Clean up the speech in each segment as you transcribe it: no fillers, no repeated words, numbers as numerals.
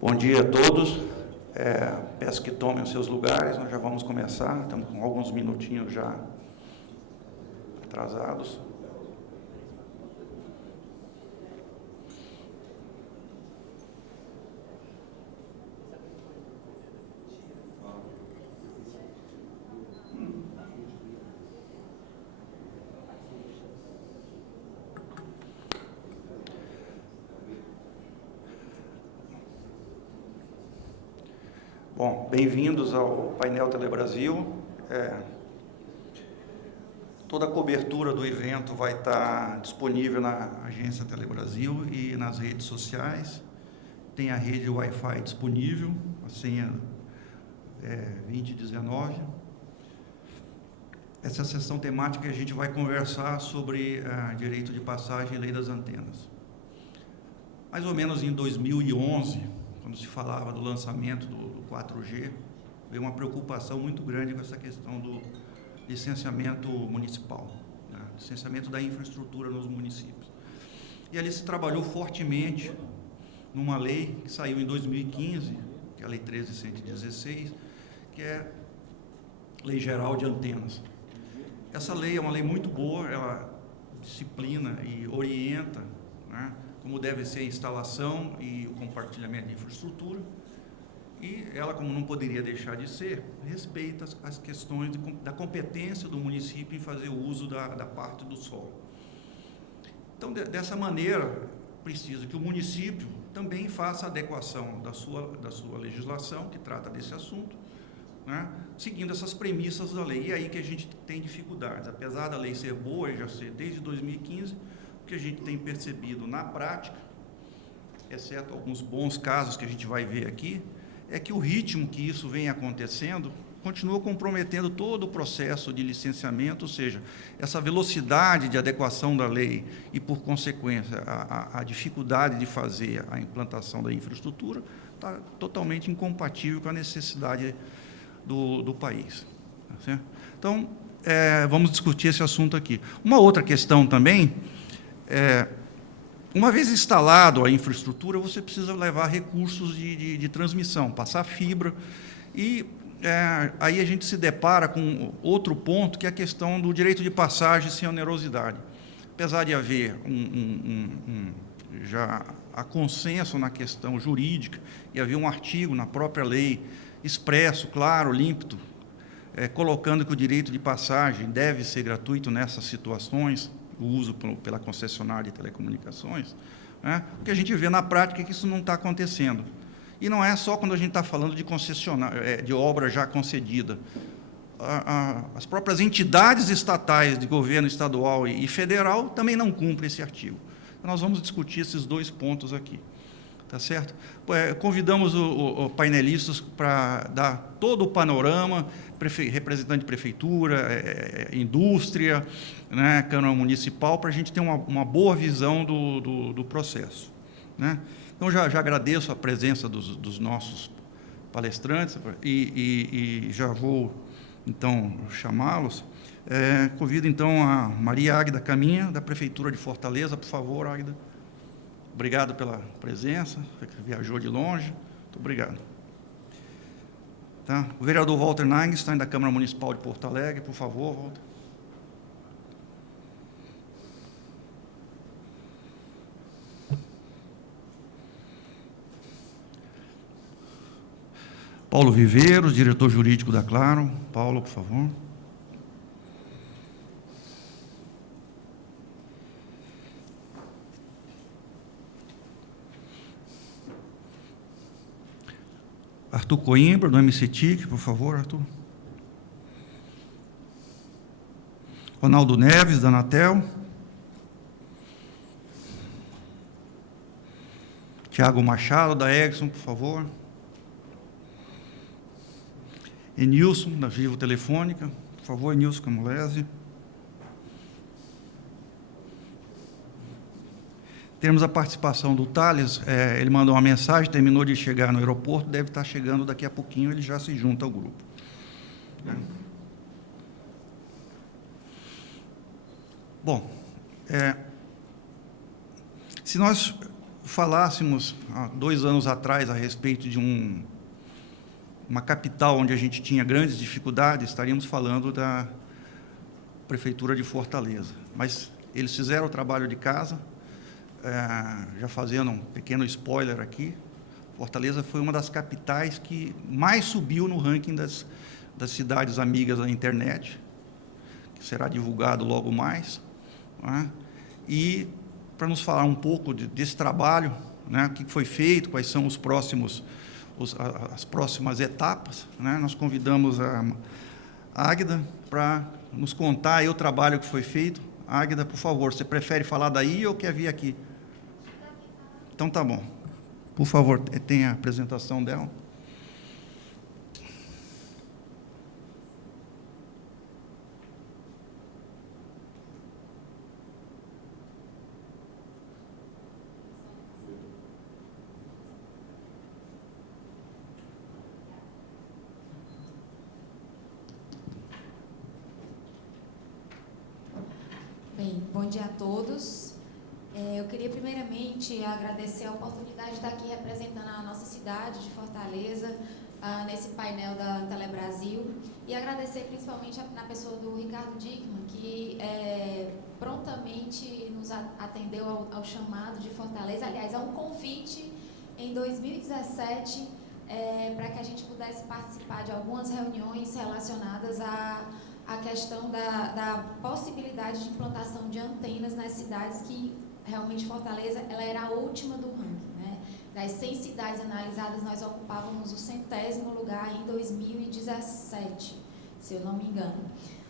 Bom dia a todos. Peço que tomem os seus lugares, nós já vamos começar, estamos com alguns minutinhos já atrasados. Bom, bem-vindos ao painel Telebrasil. Toda a cobertura do evento vai estar disponível na agência Telebrasil e nas redes sociais. Tem a rede Wi-Fi disponível, a senha 2019. Essa sessão temática a gente vai conversar sobre direito de passagem e lei das antenas. Mais ou menos em 2011, quando se falava do lançamento do 4G, veio uma preocupação muito grande com essa questão do licenciamento municipal, né? Licenciamento da infraestrutura nos municípios. E ali se trabalhou fortemente numa lei que saiu em 2015, que é a Lei 13.116, que é Lei Geral de Antenas. Essa lei é uma lei muito boa, ela disciplina e orienta, né, como deve ser a instalação e o compartilhamento de infraestrutura, e ela, como não poderia deixar de ser, respeita as questões da competência do município em fazer uso da parte do solo. Então, dessa maneira, precisa que o município também faça a adequação da sua legislação, que trata desse assunto, né, seguindo essas premissas da lei. E é aí que a gente tem dificuldades. Apesar da lei ser boa, e já ser desde 2015, o que a gente tem percebido na prática, exceto alguns bons casos que a gente vai ver aqui, é que o ritmo que isso vem acontecendo continua comprometendo todo o processo de licenciamento, ou seja, essa velocidade de adequação da lei e, por consequência, a dificuldade de fazer a implantação da infraestrutura está totalmente incompatível com a necessidade do país. Tá certo? Então, vamos discutir esse assunto aqui. Uma outra questão também uma vez instalado a infraestrutura, você precisa levar recursos de transmissão, passar fibra, e aí a gente se depara com outro ponto, que é a questão do direito de passagem sem onerosidade. Apesar de haver já há consenso na questão jurídica, e havia um artigo na própria lei expresso, claro, límpido, colocando que o direito de passagem deve ser gratuito nessas situações, o uso pela concessionária de telecomunicações, né? O que a gente vê na prática é que isso não está acontecendo. E não é só quando a gente está falando de concessionária, de obra já concedida. As próprias entidades estatais de governo estadual e federal também não cumprem esse artigo. Então, nós vamos discutir esses dois pontos aqui. Tá certo? Convidamos os painelistas para dar todo o panorama, representante de prefeitura, indústria, né, Câmara Municipal, para a gente ter uma boa visão do processo, né? Então, já agradeço a presença dos nossos palestrantes e já vou, então, chamá-los. Convido, então, a Maria Águida Caminha, da Prefeitura de Fortaleza. Por favor, Águida. Obrigado pela presença, viajou de longe, muito obrigado. Tá? O vereador Walter Nagenstein, da Câmara Municipal de Porto Alegre, por favor, Walter. Paulo Viveiros, diretor jurídico da Claro. Paulo, por favor. Arthur Coimbra, do MCTIC, por favor, Arthur. Ronaldo Neves, da Anatel. Tiago Machado, da Exxon, por favor. Enilson, da Vivo Telefônica. Por favor, Enilson Camolese. Temos a participação do Thales, ele mandou uma mensagem, terminou de chegar no aeroporto, deve estar chegando daqui a pouquinho, ele já se junta ao grupo. Bom, se nós falássemos há 2 anos atrás a respeito de uma capital onde a gente tinha grandes dificuldades, estaríamos falando da Prefeitura de Fortaleza. Mas eles fizeram o trabalho de casa, já fazendo um pequeno spoiler aqui, Fortaleza foi uma das capitais que mais subiu no ranking das cidades amigas da internet, que será divulgado logo mais, né? E para nos falar um pouco desse trabalho, né, o que foi feito, quais são as próximas etapas, né, nós convidamos a Águida para nos contar aí o trabalho que foi feito. Águida, por favor, você prefere falar daí ou quer vir aqui? Então tá bom. Por favor, tem a apresentação dela. Bem, bom dia a todos. Eu queria primeiramente agradecer a oportunidade de estar aqui representando a nossa cidade de Fortaleza, nesse painel da Telebrasil, e agradecer principalmente na pessoa do Ricardo Dickmann, que prontamente nos atendeu ao chamado de Fortaleza, aliás, a um convite em 2017 para que a gente pudesse participar de algumas reuniões relacionadas a questão da possibilidade de implantação de antenas nas cidades, que realmente Fortaleza ela era a última do ranking, né? Das 100 cidades analisadas, nós ocupávamos o 100º lugar em 2017, se eu não me engano.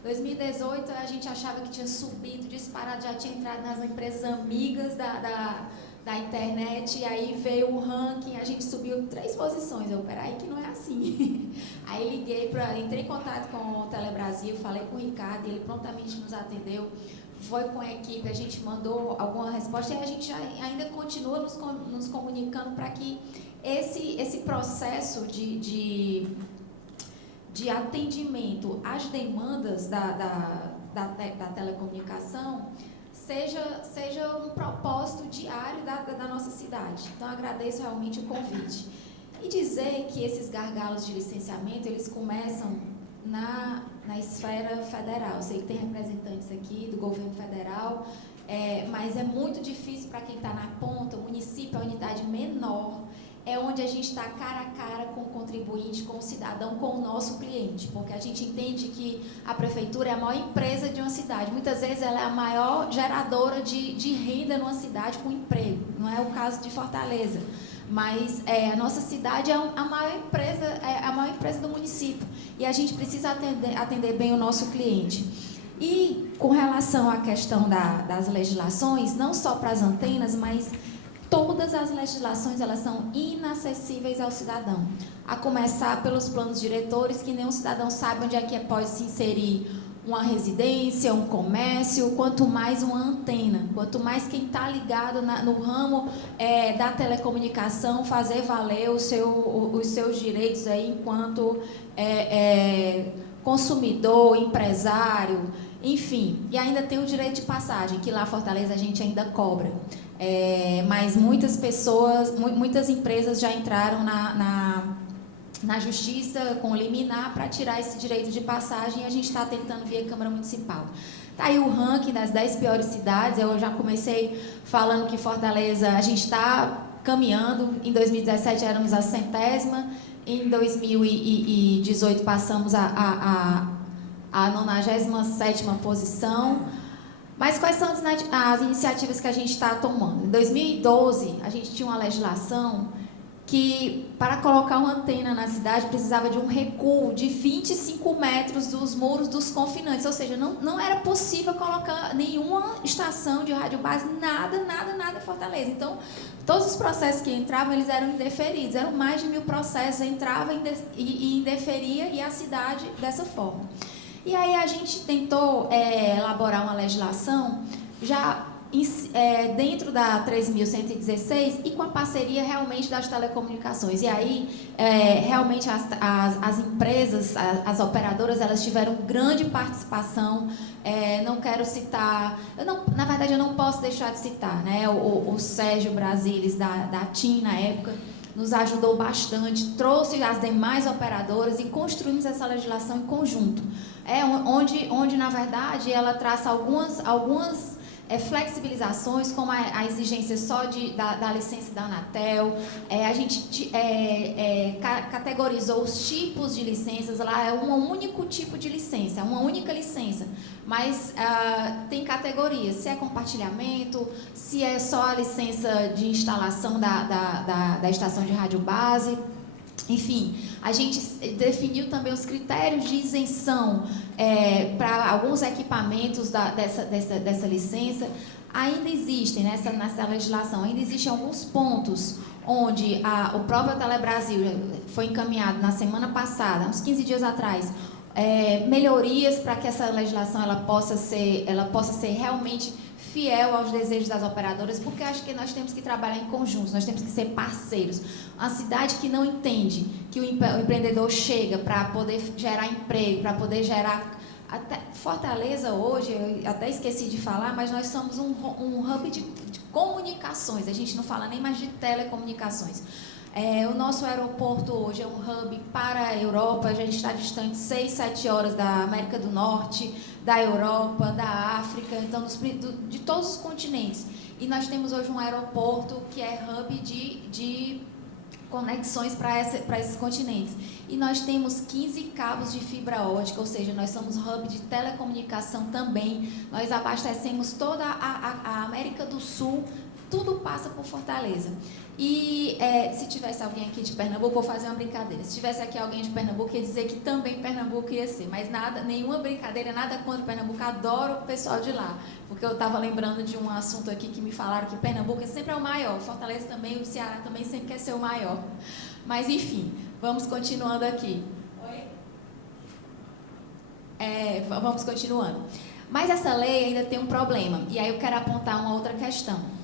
2018 a gente achava que tinha subido, disparado, já tinha entrado nas empresas amigas da internet, e aí veio o ranking, a gente subiu 3 posições. Peraí que não é assim. Aí entrei em contato com o Telebrasil, falei com o Ricardo, e ele prontamente nos atendeu, foi com a equipe, a gente mandou alguma resposta, e a gente ainda continua nos comunicando para que esse processo de atendimento às demandas da telecomunicação seja um propósito diário da nossa cidade. Então, agradeço realmente o convite. E dizer que esses gargalos de licenciamento, eles começam na esfera federal. Eu sei que tem representantes aqui do governo federal, mas é muito difícil para quem está na ponta. O município é a unidade menor, é onde a gente está cara a cara com o contribuinte, com o cidadão, com o nosso cliente, porque a gente entende que a prefeitura é a maior empresa de uma cidade. Muitas vezes ela é a maior geradora de renda numa cidade com emprego. Não é o caso de Fortaleza, mas a nossa cidade é a maior empresa do município, e a gente precisa atender bem o nosso cliente. E com relação à questão das legislações, não só para as antenas, mas todas as legislações, elas são inacessíveis ao cidadão. A começar pelos planos diretores, que nenhum cidadão sabe onde é que pode se inserir uma residência, um comércio, quanto mais uma antena, quanto mais quem está ligado no ramo da telecomunicação fazer valer os seus direitos aí enquanto consumidor, empresário, enfim. E ainda tem o direito de passagem, que lá em Fortaleza a gente ainda cobra. Mas muitas empresas já entraram na justiça com liminar para tirar esse direito de passagem, e a gente está tentando via Câmara Municipal. Está aí o ranking das 10 piores cidades. Eu já comecei falando que Fortaleza, a gente está caminhando. Em 2017 éramos a 100ª, em 2018 passamos a 97ª posição. Mas quais são as iniciativas que a gente está tomando? Em 2012, a gente tinha uma legislação que, para colocar uma antena na cidade, precisava de um recuo de 25 metros dos muros dos confinantes. Ou seja, não era possível colocar nenhuma estação de rádio base, nada em Fortaleza. Então, todos os processos que entravam, eles eram indeferidos. Eram mais de 1000 processos, entrava e indeferia, e a cidade dessa forma. E aí a gente tentou elaborar uma legislação já dentro da 3.116 e com a parceria realmente das telecomunicações. E aí, realmente, as empresas, as operadoras, elas tiveram grande participação. Não quero citar... na verdade, eu não posso deixar de citar, né? O Sérgio Brasilis, da TIM, na época, nos ajudou bastante, trouxe as demais operadoras e construímos essa legislação em conjunto. Onde na verdade, ela traça algumas flexibilizações, como a exigência só da licença da Anatel. A gente categorizou os tipos de licenças. Lá é um único tipo de licença, uma única licença, mas tem categorias, se é compartilhamento, se é só a licença de instalação da estação de rádio base. Enfim, a gente definiu também os critérios de isenção para alguns equipamentos dessa licença. Ainda existem, nessa legislação, ainda existem alguns pontos onde o próprio Telebrasil foi encaminhado na semana passada, uns 15 dias atrás, melhorias para que essa legislação ela possa ser realmente fiel aos desejos das operadoras, porque acho que nós temos que trabalhar em conjunto, nós temos que ser parceiros. Uma cidade que não entende que o empreendedor chega para poder gerar emprego, para poder gerar... Até Fortaleza hoje, eu até esqueci de falar, mas nós somos um hub de comunicações, a gente não fala nem mais de telecomunicações. O nosso aeroporto hoje é um hub para a Europa, a gente está distante 6, 7 horas da América do Norte, da Europa, da África, então de todos os continentes. E nós temos hoje um aeroporto que é hub de conexões para esses continentes. E nós temos 15 cabos de fibra ótica, ou seja, nós somos hub de telecomunicação também. Nós abastecemos toda a América do Sul, tudo passa por Fortaleza. E se tivesse alguém aqui de Pernambuco, vou fazer uma brincadeira. Se tivesse aqui alguém de Pernambuco, ia dizer que também Pernambuco ia ser. Mas nenhuma brincadeira, nada contra Pernambuco. Adoro o pessoal de lá. Porque eu estava lembrando de um assunto aqui que me falaram que Pernambuco sempre é o maior. Fortaleza também, o Ceará também sempre quer ser o maior. Mas, enfim, vamos continuando aqui. Oi? Vamos continuando. Mas essa lei ainda tem um problema. E aí eu quero apontar uma outra questão.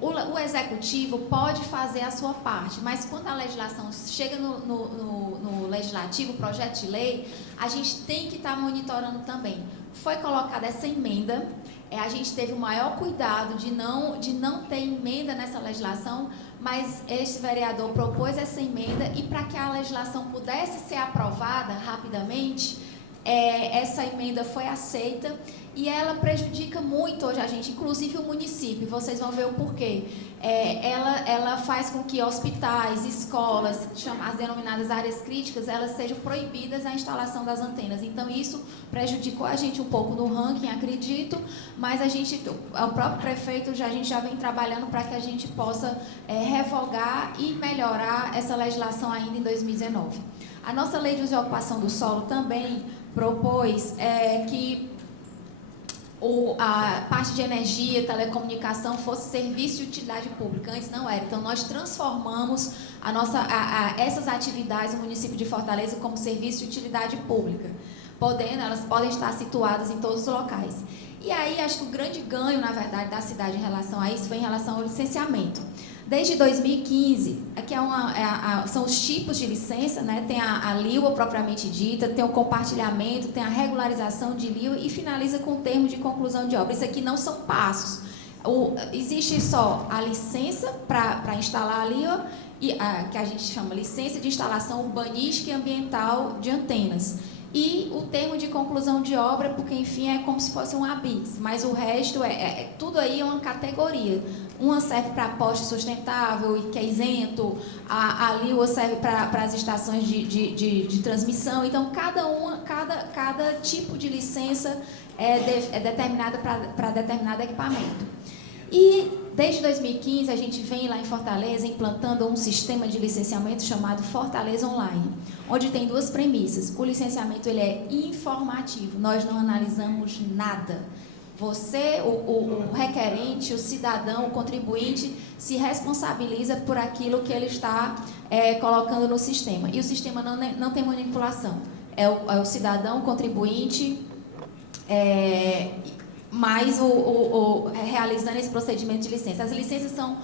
O executivo pode fazer a sua parte, mas quando a legislação chega no legislativo, projeto de lei, a gente tem que estar monitorando também. Foi colocada essa emenda, a gente teve o maior cuidado de não ter emenda nessa legislação, mas este vereador propôs essa emenda e para que a legislação pudesse ser aprovada rapidamente, essa emenda foi aceita e ela prejudica muito hoje a gente, inclusive o município, vocês vão ver o porquê. Ela faz com que hospitais, escolas, as denominadas áreas críticas, elas sejam proibidas a instalação das antenas. Então, isso prejudicou a gente um pouco no ranking, acredito, mas o próprio prefeito, a gente já vem trabalhando para que a gente possa revogar e melhorar essa legislação ainda em 2019. A nossa lei de uso e ocupação do solo também propôs que a parte de energia, telecomunicação fosse serviço de utilidade pública. Antes não era. Então, nós transformamos essas atividades no município de Fortaleza como serviço de utilidade pública. Elas podem estar situadas em todos os locais. E aí, acho que o grande ganho, na verdade, da cidade em relação a isso foi em relação ao licenciamento. Desde 2015, aqui são os tipos de licença, né? Tem a LIUA propriamente dita, tem o compartilhamento, tem a regularização de LIUA e finaliza com o termo de conclusão de obra. Isso aqui não são passos. Existe só a licença para instalar a LIUA, que a gente chama licença de instalação urbanística e ambiental de antenas. E o termo de conclusão de obra, porque, enfim, é como se fosse um ABITS, mas o resto, tudo aí é uma categoria. Uma serve para poste sustentável, que é isento, a LIUA serve para as estações de transmissão. Então, cada tipo de licença é determinada para determinado equipamento. E, desde 2015, a gente vem lá em Fortaleza implantando um sistema de licenciamento chamado Fortaleza Online, onde tem duas premissas. O licenciamento ele é informativo, nós não analisamos nada. Você, o requerente, o cidadão, o contribuinte, se responsabiliza por aquilo que ele está colocando no sistema. E o sistema não tem manipulação. É o cidadão, o contribuinte, mais realizando esse procedimento de licença. As licenças são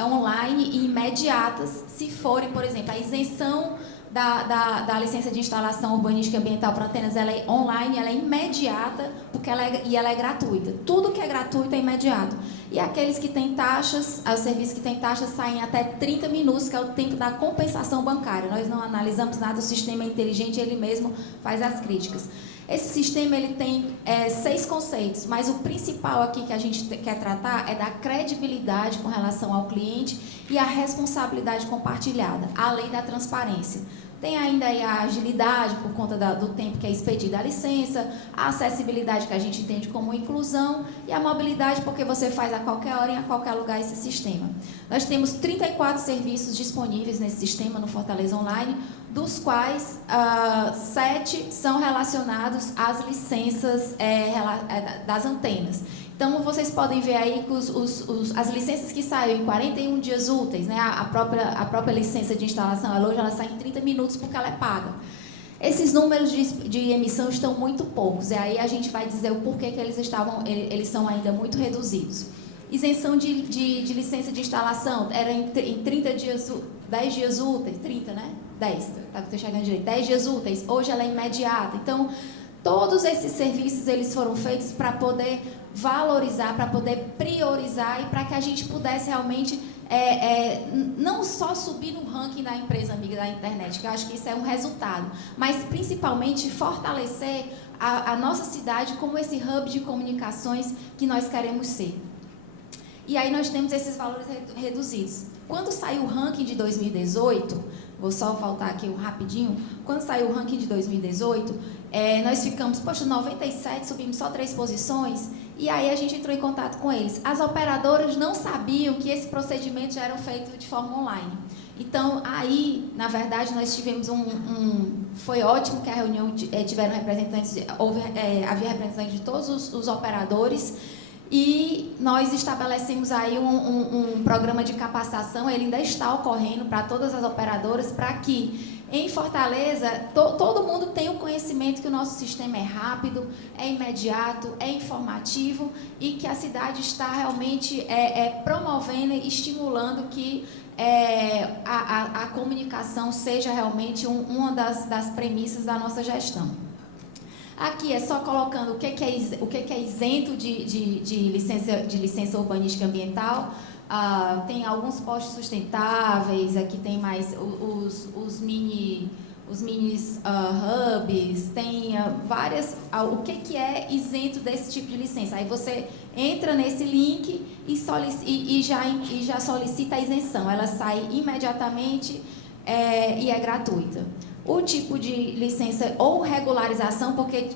online e imediatas, se forem, por exemplo, a isenção da licença de instalação urbanística e ambiental para antenas, ela é online, ela é imediata, porque ela é gratuita. Tudo que é gratuito é imediato. E aqueles que têm taxas, os serviços que têm taxas saem até 30 minutos, que é o tempo da compensação bancária. Nós não analisamos nada, o sistema é inteligente, ele mesmo faz as críticas. Esse sistema ele tem 6 conceitos, mas o principal aqui que a gente quer tratar é da credibilidade com relação ao cliente e a responsabilidade compartilhada, além da transparência. Tem ainda aí a agilidade, por conta do tempo que é expedida a licença, a acessibilidade, que a gente entende como inclusão, e a mobilidade, porque você faz a qualquer hora e a qualquer lugar esse sistema. Nós temos 34 serviços disponíveis nesse sistema no Fortaleza Online, dos quais 7 são relacionados às licenças das antenas. Então, vocês podem ver aí que as licenças que saem em 41 dias úteis, né, a própria licença de instalação, ela sai em 30 minutos porque ela é paga. Esses números de emissão estão muito poucos, e aí a gente vai dizer o porquê que eles são ainda muito reduzidos. Isenção de licença de instalação era em 30 dias, 10 dias úteis, 30, né? 10, tá chegando direito, 10 dias úteis, hoje ela é imediata. Então, todos esses serviços eles foram feitos para poder valorizar, para poder priorizar e para que a gente pudesse realmente não só subir no ranking da empresa amiga da internet, que eu acho que isso é um resultado, mas principalmente fortalecer a nossa cidade como esse hub de comunicações que nós queremos ser. E aí nós temos esses valores reduzidos. Quando saiu o ranking de 2018, vou só voltar aqui rapidinho, quando saiu o ranking de 2018, nós ficamos, 97, subimos só 3 posições, e aí a gente entrou em contato com eles. As operadoras não sabiam que esse procedimento já era feito de forma online. Então, aí, na verdade, nós tivemos foi ótimo que a reunião tiveram representantes, havia representantes de todos os operadores, e nós estabelecemos aí um programa de capacitação, ele ainda está ocorrendo para todas as operadoras, para que em Fortaleza todo mundo tenha o conhecimento que o nosso sistema é rápido, é imediato, é informativo e que a cidade está realmente promovendo e estimulando que a comunicação seja realmente uma das premissas da nossa gestão. Aqui é só colocando o que é isento de licença urbanística e ambiental. Tem alguns postos sustentáveis, aqui tem mais os mini hubs, tem várias. O que é isento desse tipo de licença? Aí você entra nesse link e já solicita a isenção. Ela sai imediatamente e é gratuita. O tipo de licença ou regularização, porque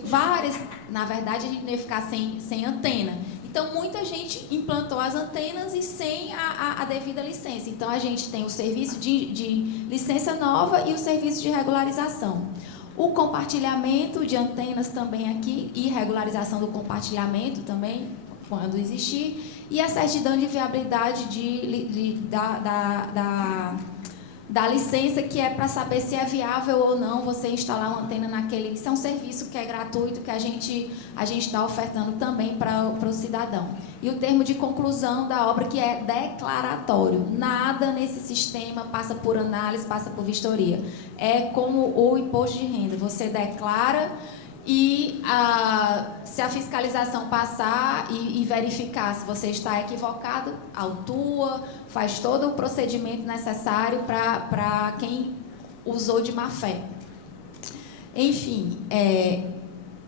na verdade, a gente não ia ficar sem antena. Então, muita gente implantou as antenas e sem a devida licença. Então, a gente tem o serviço de licença nova e o serviço de regularização. O compartilhamento de antenas também aqui e regularização do compartilhamento também, quando existir. E a certidão de viabilidade da licença, que é para saber se é viável ou não você instalar uma antena naquele. Isso é um serviço que é gratuito, que a gente está ofertando também para o cidadão. E o termo de conclusão da obra, que é declaratório. Nada nesse sistema passa por análise, passa por vistoria. É como o imposto de renda. Você declara e se a fiscalização passar e verificar se você está equivocado, autua, faz todo o procedimento necessário para quem usou de má fé. Enfim,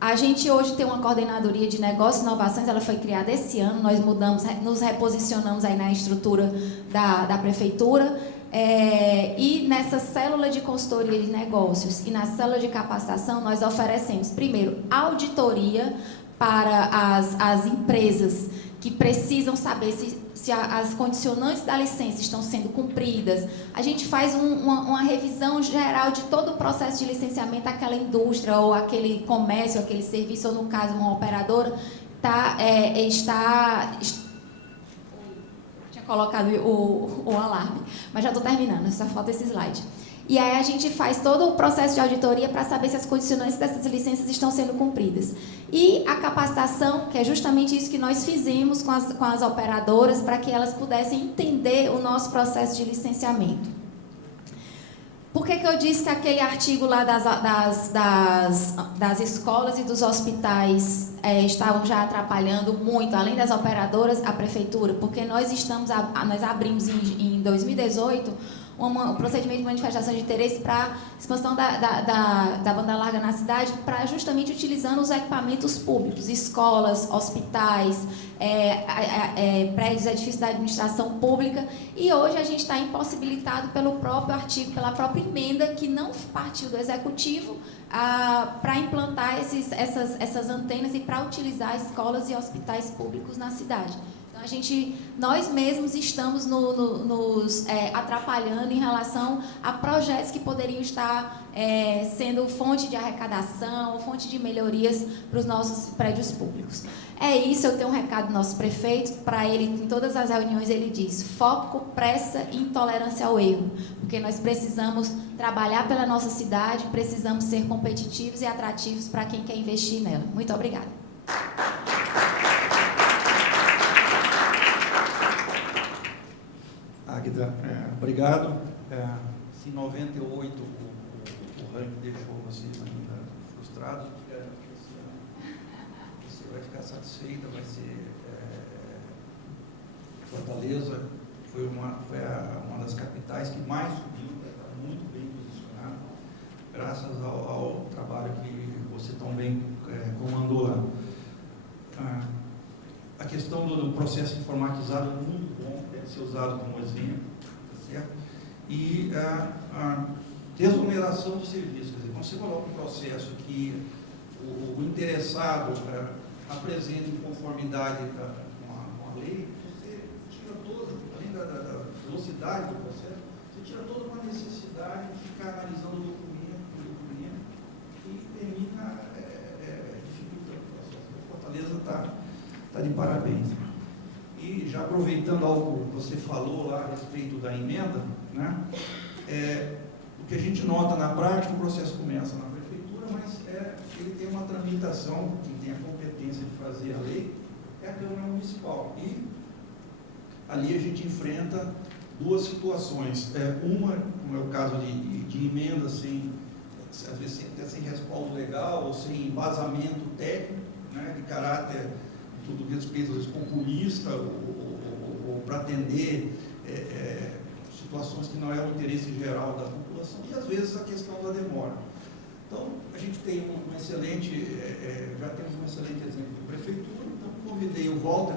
a gente hoje tem uma coordenadoria de negócios e inovações, ela foi criada esse ano, nós nos reposicionamos aí na estrutura da prefeitura. E nessa célula de consultoria de negócios e na célula de capacitação, nós oferecemos, primeiro, auditoria para as empresas que precisam saber se as condicionantes da licença estão sendo cumpridas. A gente faz uma revisão geral de todo o processo de licenciamento daquela indústria ou aquele comércio, aquele serviço, ou no caso uma operadora, está colocado o alarme. Mas já estou terminando, só falta esse slide. E aí a gente faz todo o processo de auditoria para saber se as condicionantes dessas licenças estão sendo cumpridas. E a capacitação, que é justamente isso que nós fizemos com as operadoras, para que elas pudessem entender o nosso processo de licenciamento. Por que eu disse que aquele artigo lá das escolas e dos hospitais estavam já atrapalhando muito, além das operadoras, a prefeitura? Porque nós abrimos em 2018 um procedimento de manifestação de interesse para expansão da banda larga na cidade, para justamente utilizando os equipamentos públicos, escolas, hospitais, prédios, edifícios da administração pública, e hoje a gente está impossibilitado pelo próprio artigo, pela própria emenda que não partiu do executivo para implantar essas antenas e para utilizar escolas e hospitais públicos na cidade. Nós mesmos estamos nos atrapalhando em relação a projetos que poderiam estar sendo fonte de arrecadação, fonte de melhorias para os nossos prédios públicos. É isso, eu tenho um recado do nosso prefeito, para ele, em todas as reuniões, ele diz: foco, pressa e intolerância ao erro, porque nós precisamos trabalhar pela nossa cidade, precisamos ser competitivos e atrativos para quem quer investir nela. Muito obrigada. Águida, obrigado. Se em 98 o ranking deixou vocês ainda frustrados, você vai ficar satisfeita, vai ser Fortaleza foi uma das capitais que mais subiu, está muito bem posicionado, graças ao trabalho que você tão bem comandou. A questão do processo informatizado é muito bom, deve ser usado como exemplo, tá certo? E a desoneração do serviço, quer dizer, quando você coloca um processo que o interessado apresenta em conformidade com a lei, você tira toda, além da velocidade do processo, você tira toda uma necessidade de ficar analisando o documento e termina dificultando o processo. A Fortaleza está de parabéns. E já aproveitando algo que você falou lá a respeito da emenda, né, o que a gente nota na prática, o processo começa na prefeitura, mas ele tem uma tramitação, quem tem a competência de fazer a lei é a Câmara Municipal. E ali a gente enfrenta duas situações. Uma, como é o caso de emenda às vezes sem respaldo legal ou sem embasamento técnico, né, de caráter tudo respeito às vezes populista ou para atender situações que não é o interesse geral da população, e às vezes a questão da demora. Então, a gente tem já temos um excelente exemplo de prefeitura, então convidei o Walter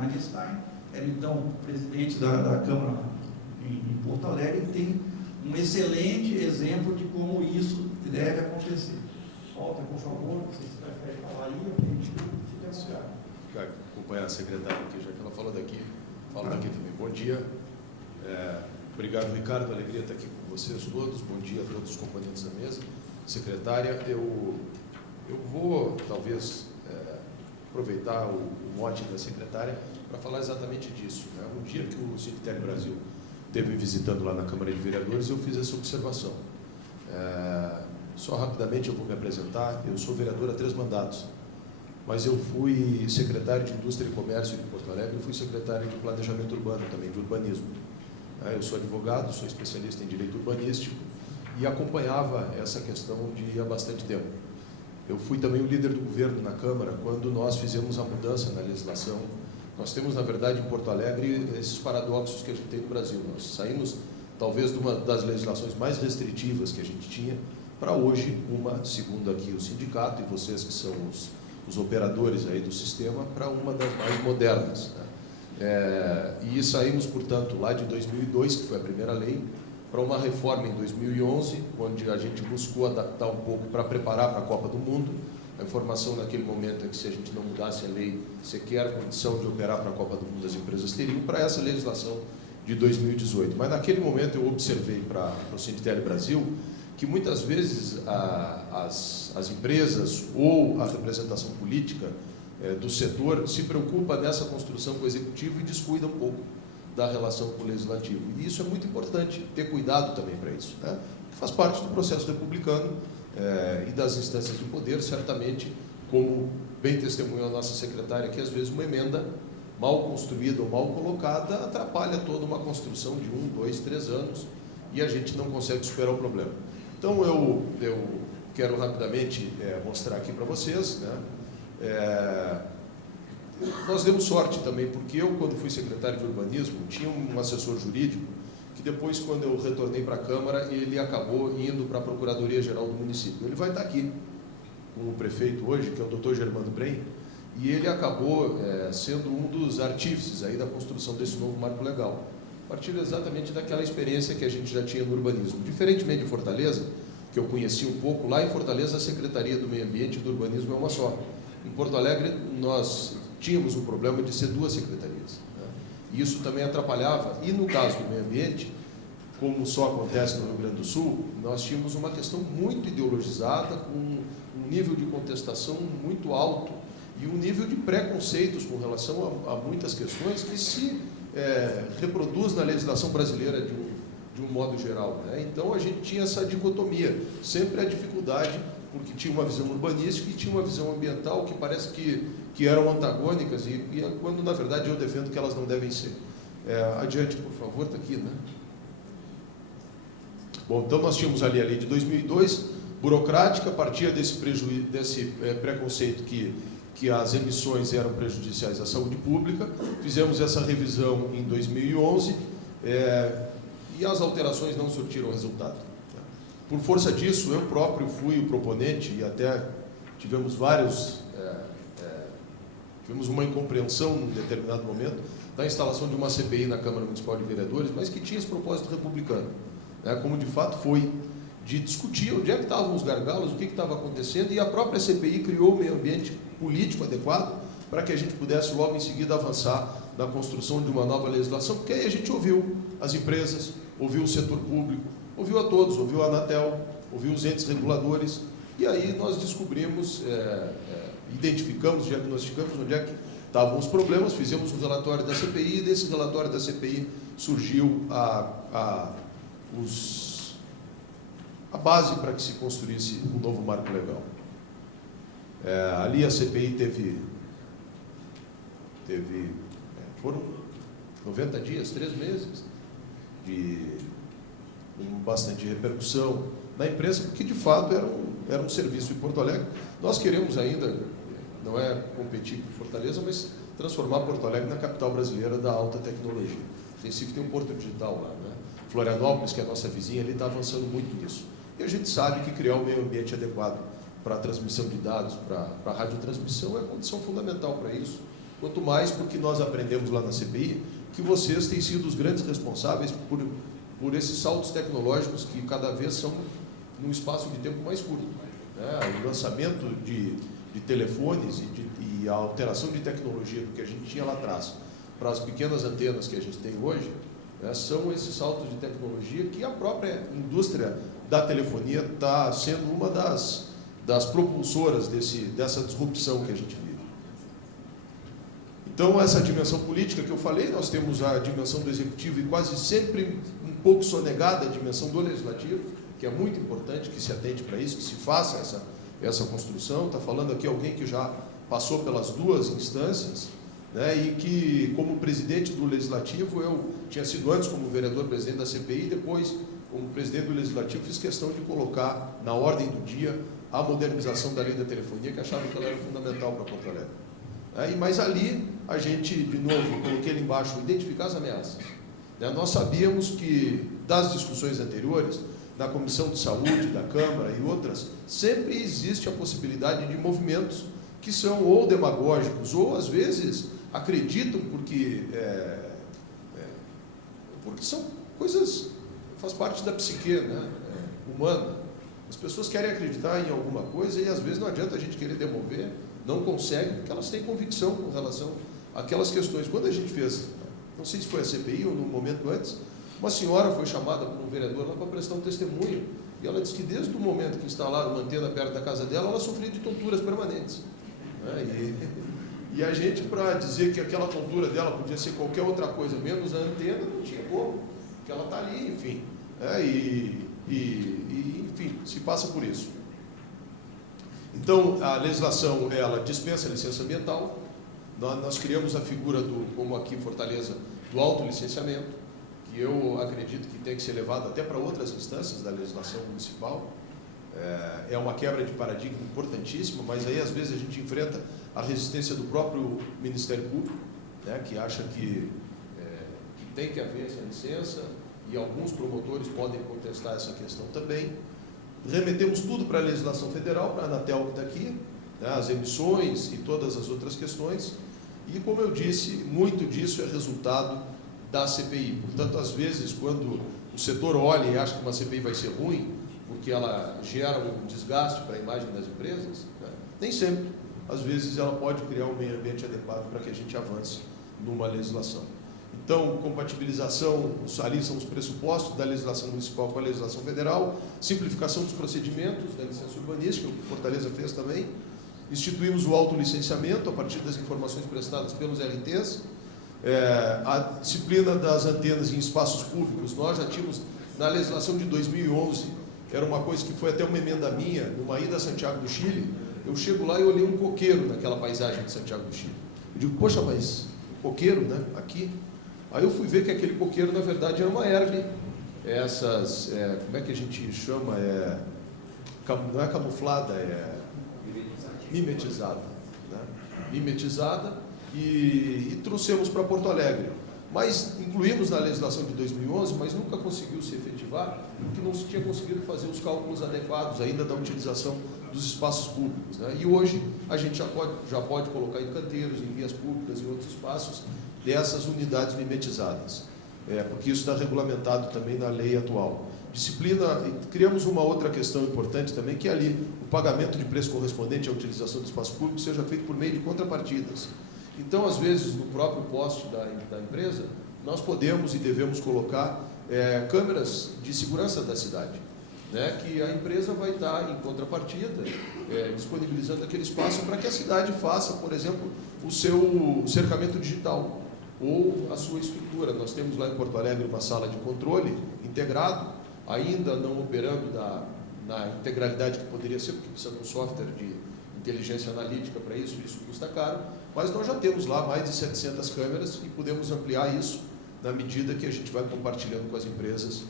Neinstein, era então presidente da Câmara em Porto Alegre, e tem um excelente exemplo de como isso deve acontecer. Walter, por favor, se você prefere falar aí, a gente fica a lugar. Quero acompanhar a secretária aqui, já que ela falou daqui, falo daqui também. Bom dia. Obrigado, Ricardo, alegria estar aqui com vocês todos. Bom dia a todos os componentes da mesa. Secretária, eu vou, talvez, aproveitar o mote da secretária para falar exatamente disso, né? Um dia que o Cemitério Brasil esteve me visitando lá na Câmara de Vereadores, eu fiz essa observação. Só rapidamente eu vou me apresentar. Eu sou vereador há 3 mandatos, mas eu fui secretário de Indústria e Comércio de Porto Alegre e fui secretário de Planejamento Urbano também, de urbanismo. Eu sou advogado, sou especialista em direito urbanístico e acompanhava essa questão há bastante tempo. Eu fui também o líder do governo na Câmara quando nós fizemos a mudança na legislação. Nós temos, na verdade, em Porto Alegre, esses paradoxos que a gente tem no Brasil. Nós saímos, talvez, de uma das legislações mais restritivas que a gente tinha, para hoje, segundo aqui o sindicato e vocês que são os operadores aí do sistema, para uma das mais modernas, né? E saímos, portanto, lá de 2002, que foi a primeira lei, para uma reforma em 2011, onde a gente buscou adaptar um pouco para preparar para a Copa do Mundo. A informação naquele momento é que se a gente não mudasse a lei, sequer condição de operar para a Copa do Mundo as empresas teriam, para essa legislação de 2018. Mas naquele momento eu observei para o Cemitério Brasil que muitas vezes as empresas ou a representação política do setor se preocupa nessa construção com o Executivo e descuida um pouco da relação com o Legislativo. E isso é muito importante, ter cuidado também para isso, né? Faz parte do processo republicano e das instâncias de poder, certamente, como bem testemunhou a nossa secretária, que às vezes uma emenda mal construída ou mal colocada atrapalha toda uma construção de 1, 2, 3 anos e a gente não consegue superar o problema. Então, eu quero rapidamente mostrar aqui para vocês, né? Nós demos sorte também, porque eu, quando fui secretário de urbanismo, tinha um assessor jurídico que depois, quando eu retornei para a Câmara, ele acabou indo para a Procuradoria-Geral do município. Ele vai estar aqui com o prefeito hoje, que é o Dr. Germando Brem, e ele acabou sendo um dos artífices aí da construção desse novo marco legal, a partir exatamente daquela experiência que a gente já tinha no urbanismo. Diferentemente de Fortaleza, que eu conheci um pouco, lá em Fortaleza a Secretaria do Meio Ambiente e do Urbanismo é uma só. Em Porto Alegre nós tínhamos um problema de ser 2 secretarias, né? E isso também atrapalhava. E no caso do meio ambiente, como só acontece no Rio Grande do Sul, nós tínhamos uma questão muito ideologizada, com um nível de contestação muito alto e um nível de preconceitos com relação a muitas questões que se reproduz na legislação brasileira de um modo geral, né? Então a gente tinha essa dicotomia, sempre a dificuldade, porque tinha uma visão urbanística e tinha uma visão ambiental que parece que eram antagônicas e quando na verdade eu defendo que elas não devem ser. Adiante, por favor, está aqui, né? Bom, então nós tínhamos ali a lei de 2002, burocrática, partia desse preconceito que as emissões eram prejudiciais à saúde pública, fizemos essa revisão em 2011 e as alterações não surtiram resultado. Por força disso, eu próprio fui o proponente e até tivemos tivemos uma incompreensão em determinado momento da instalação de uma CPI na Câmara Municipal de Vereadores, mas que tinha esse propósito republicano, né, como de fato foi, de discutir onde é que estavam os gargalos, o que estava acontecendo, e a própria CPI criou o meio ambiente político adequado para que a gente pudesse logo em seguida avançar na construção de uma nova legislação, porque aí a gente ouviu as empresas, ouviu o setor público, ouviu a todos, ouviu a Anatel, ouviu os entes reguladores, e aí nós descobrimos, identificamos, diagnosticamos onde é que estavam os problemas, fizemos um relatório da CPI, e desse relatório da CPI surgiu a base para que se construísse um novo marco legal. Ali a CPI foram 90 dias, 3 meses, com bastante repercussão na imprensa, porque de fato era um serviço em Porto Alegre. Nós queremos ainda, não é competir com Fortaleza, mas transformar Porto Alegre na capital brasileira da alta tecnologia. Recife tem um porto digital lá, né? Florianópolis, que é a nossa vizinha, ali está avançando muito nisso. E a gente sabe que criar um meio ambiente adequado para a transmissão de dados, para a radiotransmissão, é a condição fundamental para isso. Quanto mais porque nós aprendemos lá na CPI que vocês têm sido os grandes responsáveis por esses saltos tecnológicos que cada vez são num espaço de tempo mais curto, né? O lançamento de telefones e a alteração de tecnologia do que a gente tinha lá atrás para as pequenas antenas que a gente tem hoje, né, são esses saltos de tecnologia que a própria indústria da telefonia está sendo uma das propulsoras dessa disrupção que a gente vive. Então, essa dimensão política que eu falei, nós temos a dimensão do executivo e quase sempre um pouco sonegada a dimensão do legislativo, que é muito importante que se atente para isso, que se faça essa construção. Está falando aqui alguém que já passou pelas 2 instâncias, né, e que, como presidente do Legislativo, eu tinha sido antes como vereador presidente da CPI, depois, como presidente do Legislativo, fiz questão de colocar na ordem do dia a modernização da lei da telefonia, que achava que ela era fundamental para Porto Alegre. Mas ali, a gente, de novo, coloquei ali embaixo, identificar as ameaças. Nós sabíamos que, das discussões anteriores, na Comissão de Saúde, da Câmara e outras, sempre existe a possibilidade de movimentos que são ou demagógicos, ou, às vezes, acreditam porque são coisas, faz parte da psique, né, humana. As pessoas querem acreditar em alguma coisa e, às vezes, não adianta a gente querer demover, não consegue, porque elas têm convicção com relação àquelas questões. Quando a gente fez, não sei se foi a CPI ou num momento antes, uma senhora foi chamada por um vereador lá para prestar um testemunho, e ela disse que desde o momento que instalaram uma antena perto da casa dela, ela sofria de tonturas permanentes, né? E a gente, para dizer que aquela tontura dela podia ser qualquer outra coisa, menos a antena, não tinha como, porque ela está ali, enfim. Enfim, se passa por isso. Então, a legislação, ela dispensa a licença ambiental. Nós criamos a figura, como aqui em Fortaleza, do autolicenciamento, que eu acredito que tem que ser levado até para outras instâncias da legislação municipal. É uma quebra de paradigma importantíssima, mas aí às vezes a gente enfrenta a resistência do próprio Ministério Público, né, que acha que tem que haver essa licença, e alguns promotores podem contestar essa questão também. Remetemos tudo para a legislação federal, para a Anatel que está aqui, né, as emissões e todas as outras questões, e como eu disse, muito disso é resultado da CPI. Portanto, às vezes, quando o setor olha e acha que uma CPI vai ser ruim, porque ela gera um desgaste para a imagem das empresas, né, nem sempre. Às vezes ela pode criar um meio ambiente adequado para que a gente avance numa legislação. Então, compatibilização, ali são os pressupostos da legislação municipal com a legislação federal, simplificação dos procedimentos da licença urbanística, o que Fortaleza fez também, instituímos o autolicenciamento a partir das informações prestadas pelos RTs, a disciplina das antenas em espaços públicos, nós já tínhamos na legislação de 2011, era uma coisa que foi até uma emenda minha, numa ida a Santiago do Chile, eu chego lá e olhei um coqueiro naquela paisagem de Santiago do Chile. Eu digo, poxa, mas coqueiro, né? Aqui. Aí eu fui ver que aquele coqueiro, na verdade, era uma erve. Essas, como é que a gente chama? Não é camuflada, é mimetizada. Né? Mimetizada e trouxemos para Porto Alegre. Mas incluímos na legislação de 2011, mas nunca conseguiu se efetivar, porque não se tinha conseguido fazer os cálculos adequados ainda da utilização dos espaços públicos. Né? E hoje a gente já pode colocar em canteiros, em vias públicas e outros espaços dessas unidades mimetizadas, porque isso está regulamentado também na lei atual. Disciplina, criamos uma outra questão importante também, que é ali o pagamento de preço correspondente à utilização do espaço público seja feito por meio de contrapartidas. Então, às vezes, no próprio poste da empresa, nós podemos e devemos colocar câmeras de segurança da cidade, né, que a empresa vai estar em contrapartida, disponibilizando aquele espaço para que a cidade faça, por exemplo, o seu cercamento digital ou a sua estrutura. Nós temos lá em Porto Alegre uma sala de controle integrado, ainda não operando na integralidade que poderia ser, porque precisa de um software de inteligência analítica para isso, isso custa caro, mas nós já temos lá mais de 700 câmeras e podemos ampliar isso na medida que a gente vai compartilhando com as empresas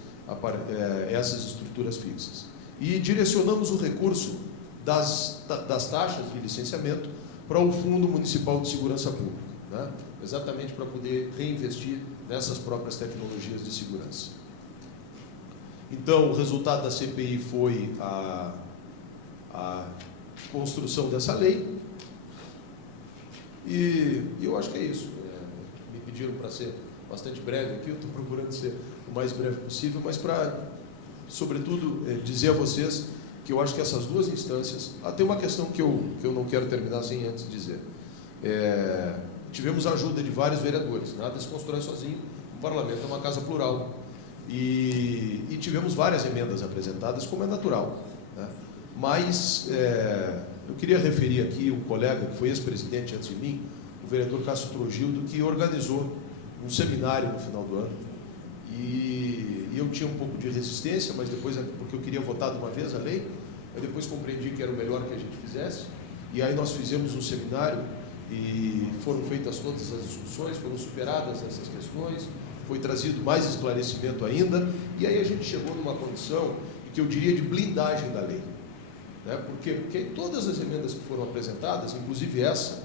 essas estruturas fixas. E direcionamos o recurso das taxas de licenciamento para o Fundo Municipal de Segurança Pública, né? Exatamente para poder reinvestir nessas próprias tecnologias de segurança. Então, o resultado da CPI foi a construção dessa lei, e eu acho que é isso. Me pediram para ser bastante breve aqui, eu estou procurando ser o mais breve possível, mas para, sobretudo, dizer a vocês que eu acho que essas duas instâncias... tem uma questão que eu não quero terminar sem antes dizer. Tivemos a ajuda de vários vereadores, nada se constrói sozinho, o parlamento é uma casa plural, e tivemos várias emendas apresentadas, como é natural, né? Mas eu queria referir aqui um colega que foi ex-presidente antes de mim, o vereador Cássio Trogildo, que organizou um seminário no final do ano, e eu tinha um pouco de resistência, mas depois, porque eu queria votar de uma vez a lei, eu depois compreendi que era o melhor que a gente fizesse, e aí nós fizemos um seminário, e foram feitas todas as discussões, foram superadas essas questões, foi trazido mais esclarecimento ainda, e aí a gente chegou numa condição que eu diria de blindagem da lei, né? Porque todas as emendas que foram apresentadas, inclusive essa,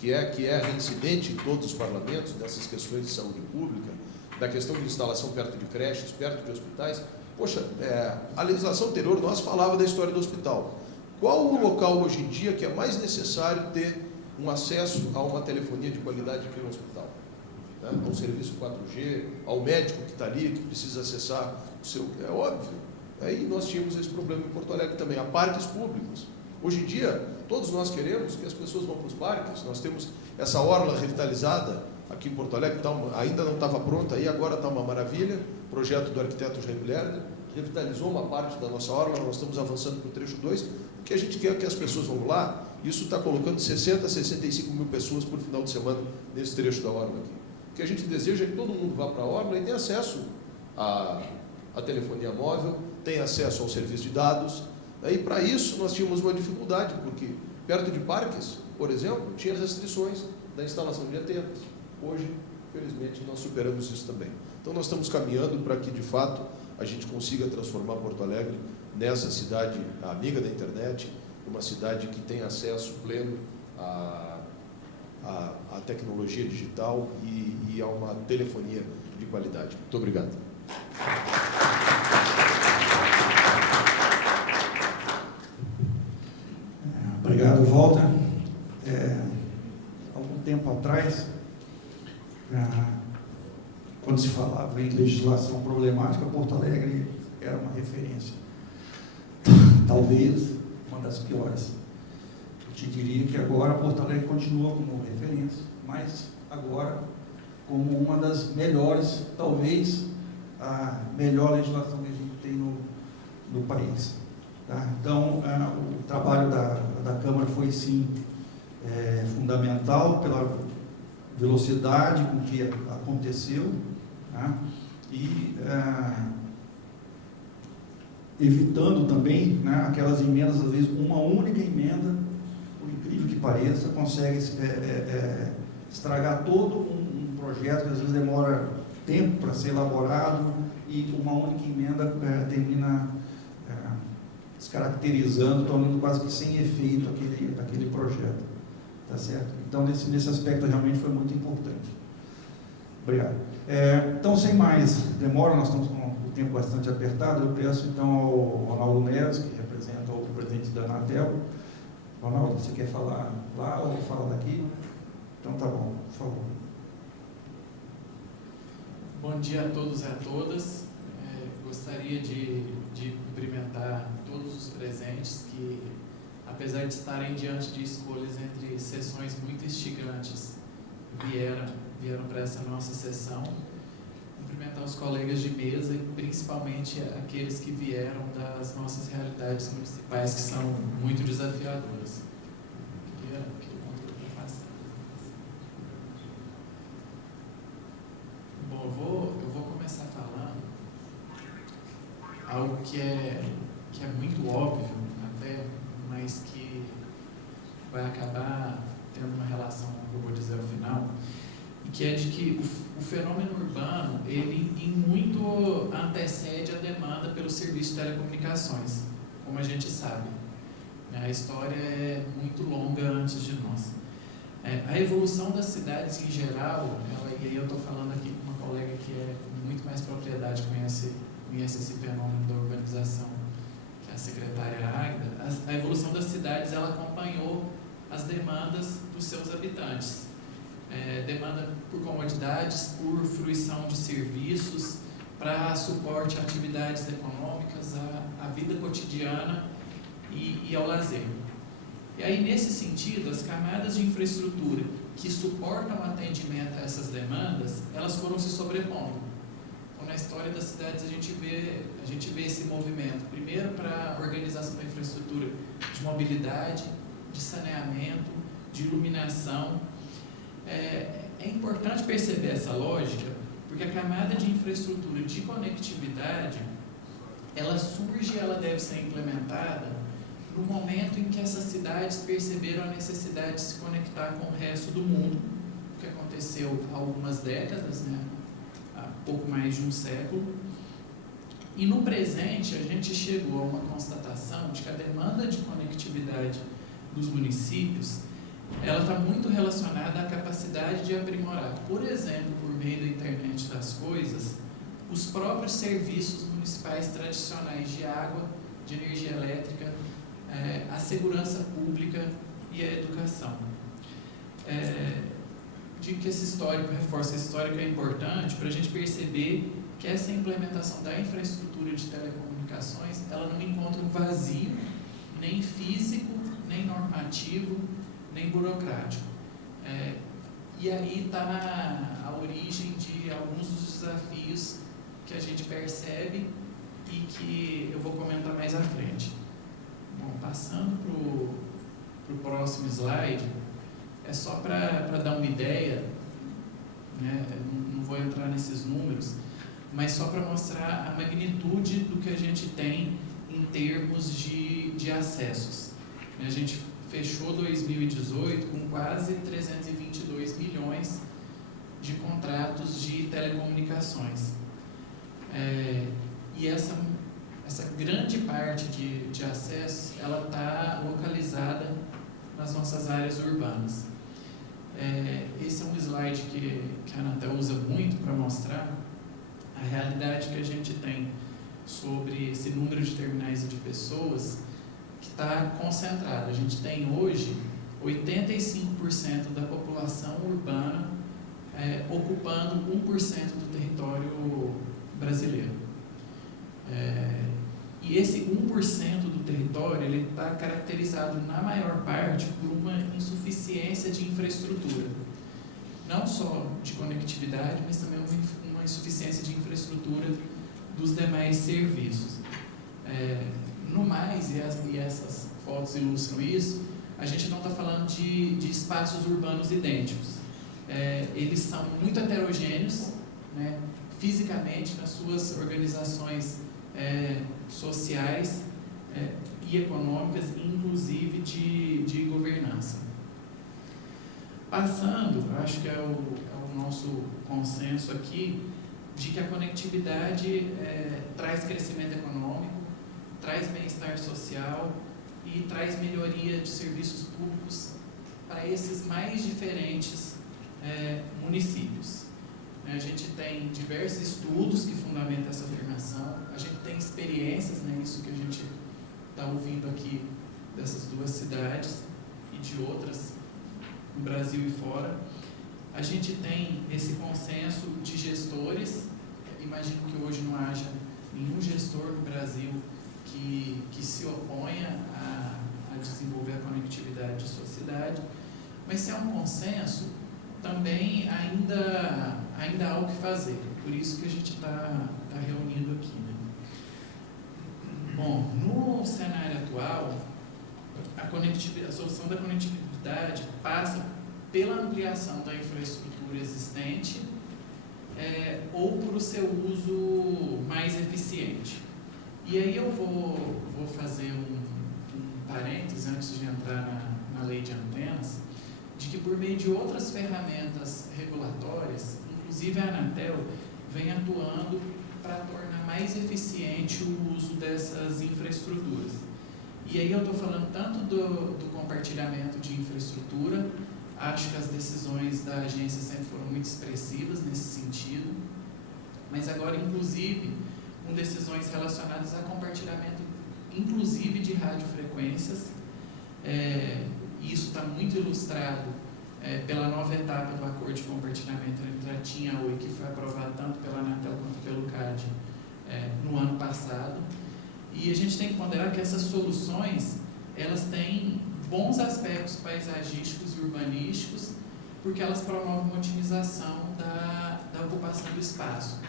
que é reincidente em todos os parlamentos, dessas questões de saúde pública, da questão de instalação perto de creches, perto de hospitais, poxa, a legislação anterior nós falava da história do hospital. Qual o local hoje em dia que é mais necessário ter um acesso a uma telefonia de qualidade aqui no hospital? Né? A um serviço 4G, ao médico que está ali, que precisa acessar o seu... É óbvio. Aí nós tínhamos esse problema em Porto Alegre também, há parques públicos. Hoje em dia, todos nós queremos que as pessoas vão para os parques, nós temos essa orla revitalizada aqui em Porto Alegre, ainda não estava pronta, aí agora está uma maravilha, projeto do arquiteto Jaime Lerner, revitalizou uma parte da nossa orla, nós estamos avançando para o trecho 2, porque a gente quer que as pessoas vão lá Isso está colocando 60 a 65 mil pessoas por final de semana nesse trecho da orla aqui. O que a gente deseja é que todo mundo vá para a orla e tenha acesso à telefonia móvel, tenha acesso ao serviço de dados. E para isso nós tínhamos uma dificuldade, porque perto de parques, por exemplo, tinha restrições da instalação de antenas. Hoje, felizmente, nós superamos isso também. Então nós estamos caminhando para que, de fato, a gente consiga transformar Porto Alegre nessa cidade amiga da internet, uma cidade que tem acesso pleno à tecnologia digital e a uma telefonia de qualidade. Muito obrigado. Obrigado, Walter. Algum tempo atrás, quando se falava em legislação problemática, Porto Alegre era uma referência. Talvez uma das piores. Eu te diria que agora Porto Alegre continua como referência, mas agora como uma das melhores, talvez a melhor legislação que a gente tem no país. Tá? Então, o trabalho da Câmara foi, sim, fundamental pela velocidade com que aconteceu, tá? E evitando também, né, aquelas emendas, às vezes uma única emenda, por incrível que pareça, consegue estragar todo um projeto que às vezes demora tempo para ser elaborado e uma única emenda termina descaracterizando, tornando quase que sem efeito aquele projeto. Tá certo? Então, nesse aspecto, realmente foi muito importante. Obrigado. Então, sem mais demora, nós estamos com o tempo bastante apertado, eu peço, então, ao Ronaldo Neves, que representa o presidente da Anatel. Ronaldo, você quer falar lá ou fala daqui? Então, tá bom, por favor. Bom dia a todos e a todas. Gostaria de cumprimentar todos os presentes que, apesar de estarem diante de escolhas entre sessões muito instigantes, vieram para essa nossa sessão. Cumprimentar os colegas de mesa e principalmente aqueles que vieram das nossas realidades municipais, que são muito desafiadoras. Queria passar. Bom, eu vou começar falando algo que é muito óbvio até, mas que vai acabar tendo uma relação com o que eu vou dizer ao final, e que é de que o fenômeno urbano, ele em muito antecede a demanda pelo serviço de telecomunicações, como a gente sabe. A história é muito longa antes de nós. A evolução das cidades em geral, e aí eu estou falando aqui com uma colega que é com muito mais propriedade, conhece esse fenômeno da urbanização, que é a secretária Águida. A evolução das cidades, ela acompanhou as demandas dos seus habitantes. Demanda por comodidades, por fruição de serviços, para suporte a atividades econômicas, à vida cotidiana e ao lazer. E aí, nesse sentido, as camadas de infraestrutura que suportam o atendimento a essas demandas, elas foram se sobrepondo. Então, na história das cidades, a gente vê esse movimento, primeiro para a organização da infraestrutura de mobilidade, de saneamento, de iluminação. É importante perceber essa lógica, porque a camada de infraestrutura de conectividade, ela surge e ela deve ser implementada no momento em que essas cidades perceberam a necessidade de se conectar com o resto do mundo, o que aconteceu há algumas décadas, né? Há pouco mais de um século. E no presente, a gente chegou a uma constatação de que a demanda de conectividade dos municípios, ela está muito relacionada à capacidade de aprimorar, por exemplo, por meio da internet das coisas, os próprios serviços municipais tradicionais de água, de energia elétrica, a segurança pública e a educação. Digo que esse histórico, reforço esse histórico, é importante para a gente perceber que essa implementação da infraestrutura de telecomunicações, ela não encontra um vazio, nem físico, nem normativo, nem burocrático. E aí está a origem de alguns dos desafios que a gente percebe e que eu vou comentar mais à frente. Bom, passando o próximo slide, é só para dar uma ideia, né? Não vou entrar nesses números, mas só para mostrar a magnitude do que a gente tem em termos de acessos. A gente fechou 2018 com quase 322 milhões de contratos de telecomunicações. E essa grande parte de acessos, ela está localizada nas nossas áreas urbanas. Esse é um slide que a Anatel usa muito para mostrar a realidade que a gente tem sobre esse número de terminais e de pessoas que está concentrado. A gente tem hoje 85% da população urbana ocupando 1% do território brasileiro. E esse 1% do território ele está caracterizado, na maior parte, por uma insuficiência de infraestrutura. Não só de conectividade, mas também uma insuficiência de infraestrutura dos demais serviços. No mais, e essas fotos ilustram isso, a gente não está falando de espaços urbanos idênticos. Eles são muito heterogêneos, né, fisicamente, nas suas organizações sociais e econômicas, inclusive de governança. Passando, acho que é o nosso consenso aqui, de que a conectividade traz crescimento econômico, traz bem-estar social e traz melhoria de serviços públicos para esses mais diferentes municípios. A gente tem diversos estudos que fundamentam essa afirmação, a gente tem experiências, né, isso que a gente está ouvindo aqui dessas duas cidades e de outras no Brasil e fora. A gente tem esse consenso de gestores, imagino que hoje não haja nenhum gestor no Brasil que se oponha a desenvolver a conectividade de sua cidade, mas se é um consenso, também ainda há o que fazer, por isso que a gente está reunido aqui, né? Bom, no cenário atual, a solução da conectividade passa pela ampliação da infraestrutura existente ou por o seu uso mais eficiente. E aí eu vou fazer um parênteses antes de entrar na lei de antenas, de que por meio de outras ferramentas regulatórias, inclusive a Anatel vem atuando para tornar mais eficiente o uso dessas infraestruturas. E aí eu estou falando tanto do compartilhamento de infraestrutura, acho que as decisões da agência sempre foram muito expressivas nesse sentido, mas agora inclusive com decisões relacionadas a compartilhamento, inclusive de radiofrequências. Isso está muito ilustrado pela nova etapa do acordo de compartilhamento entre a TIM e a Oi, que foi aprovado tanto pela Anatel quanto pelo CAD no ano passado. E a gente tem que ponderar que essas soluções, elas têm bons aspectos paisagísticos e urbanísticos, porque elas promovem uma otimização da ocupação do espaço.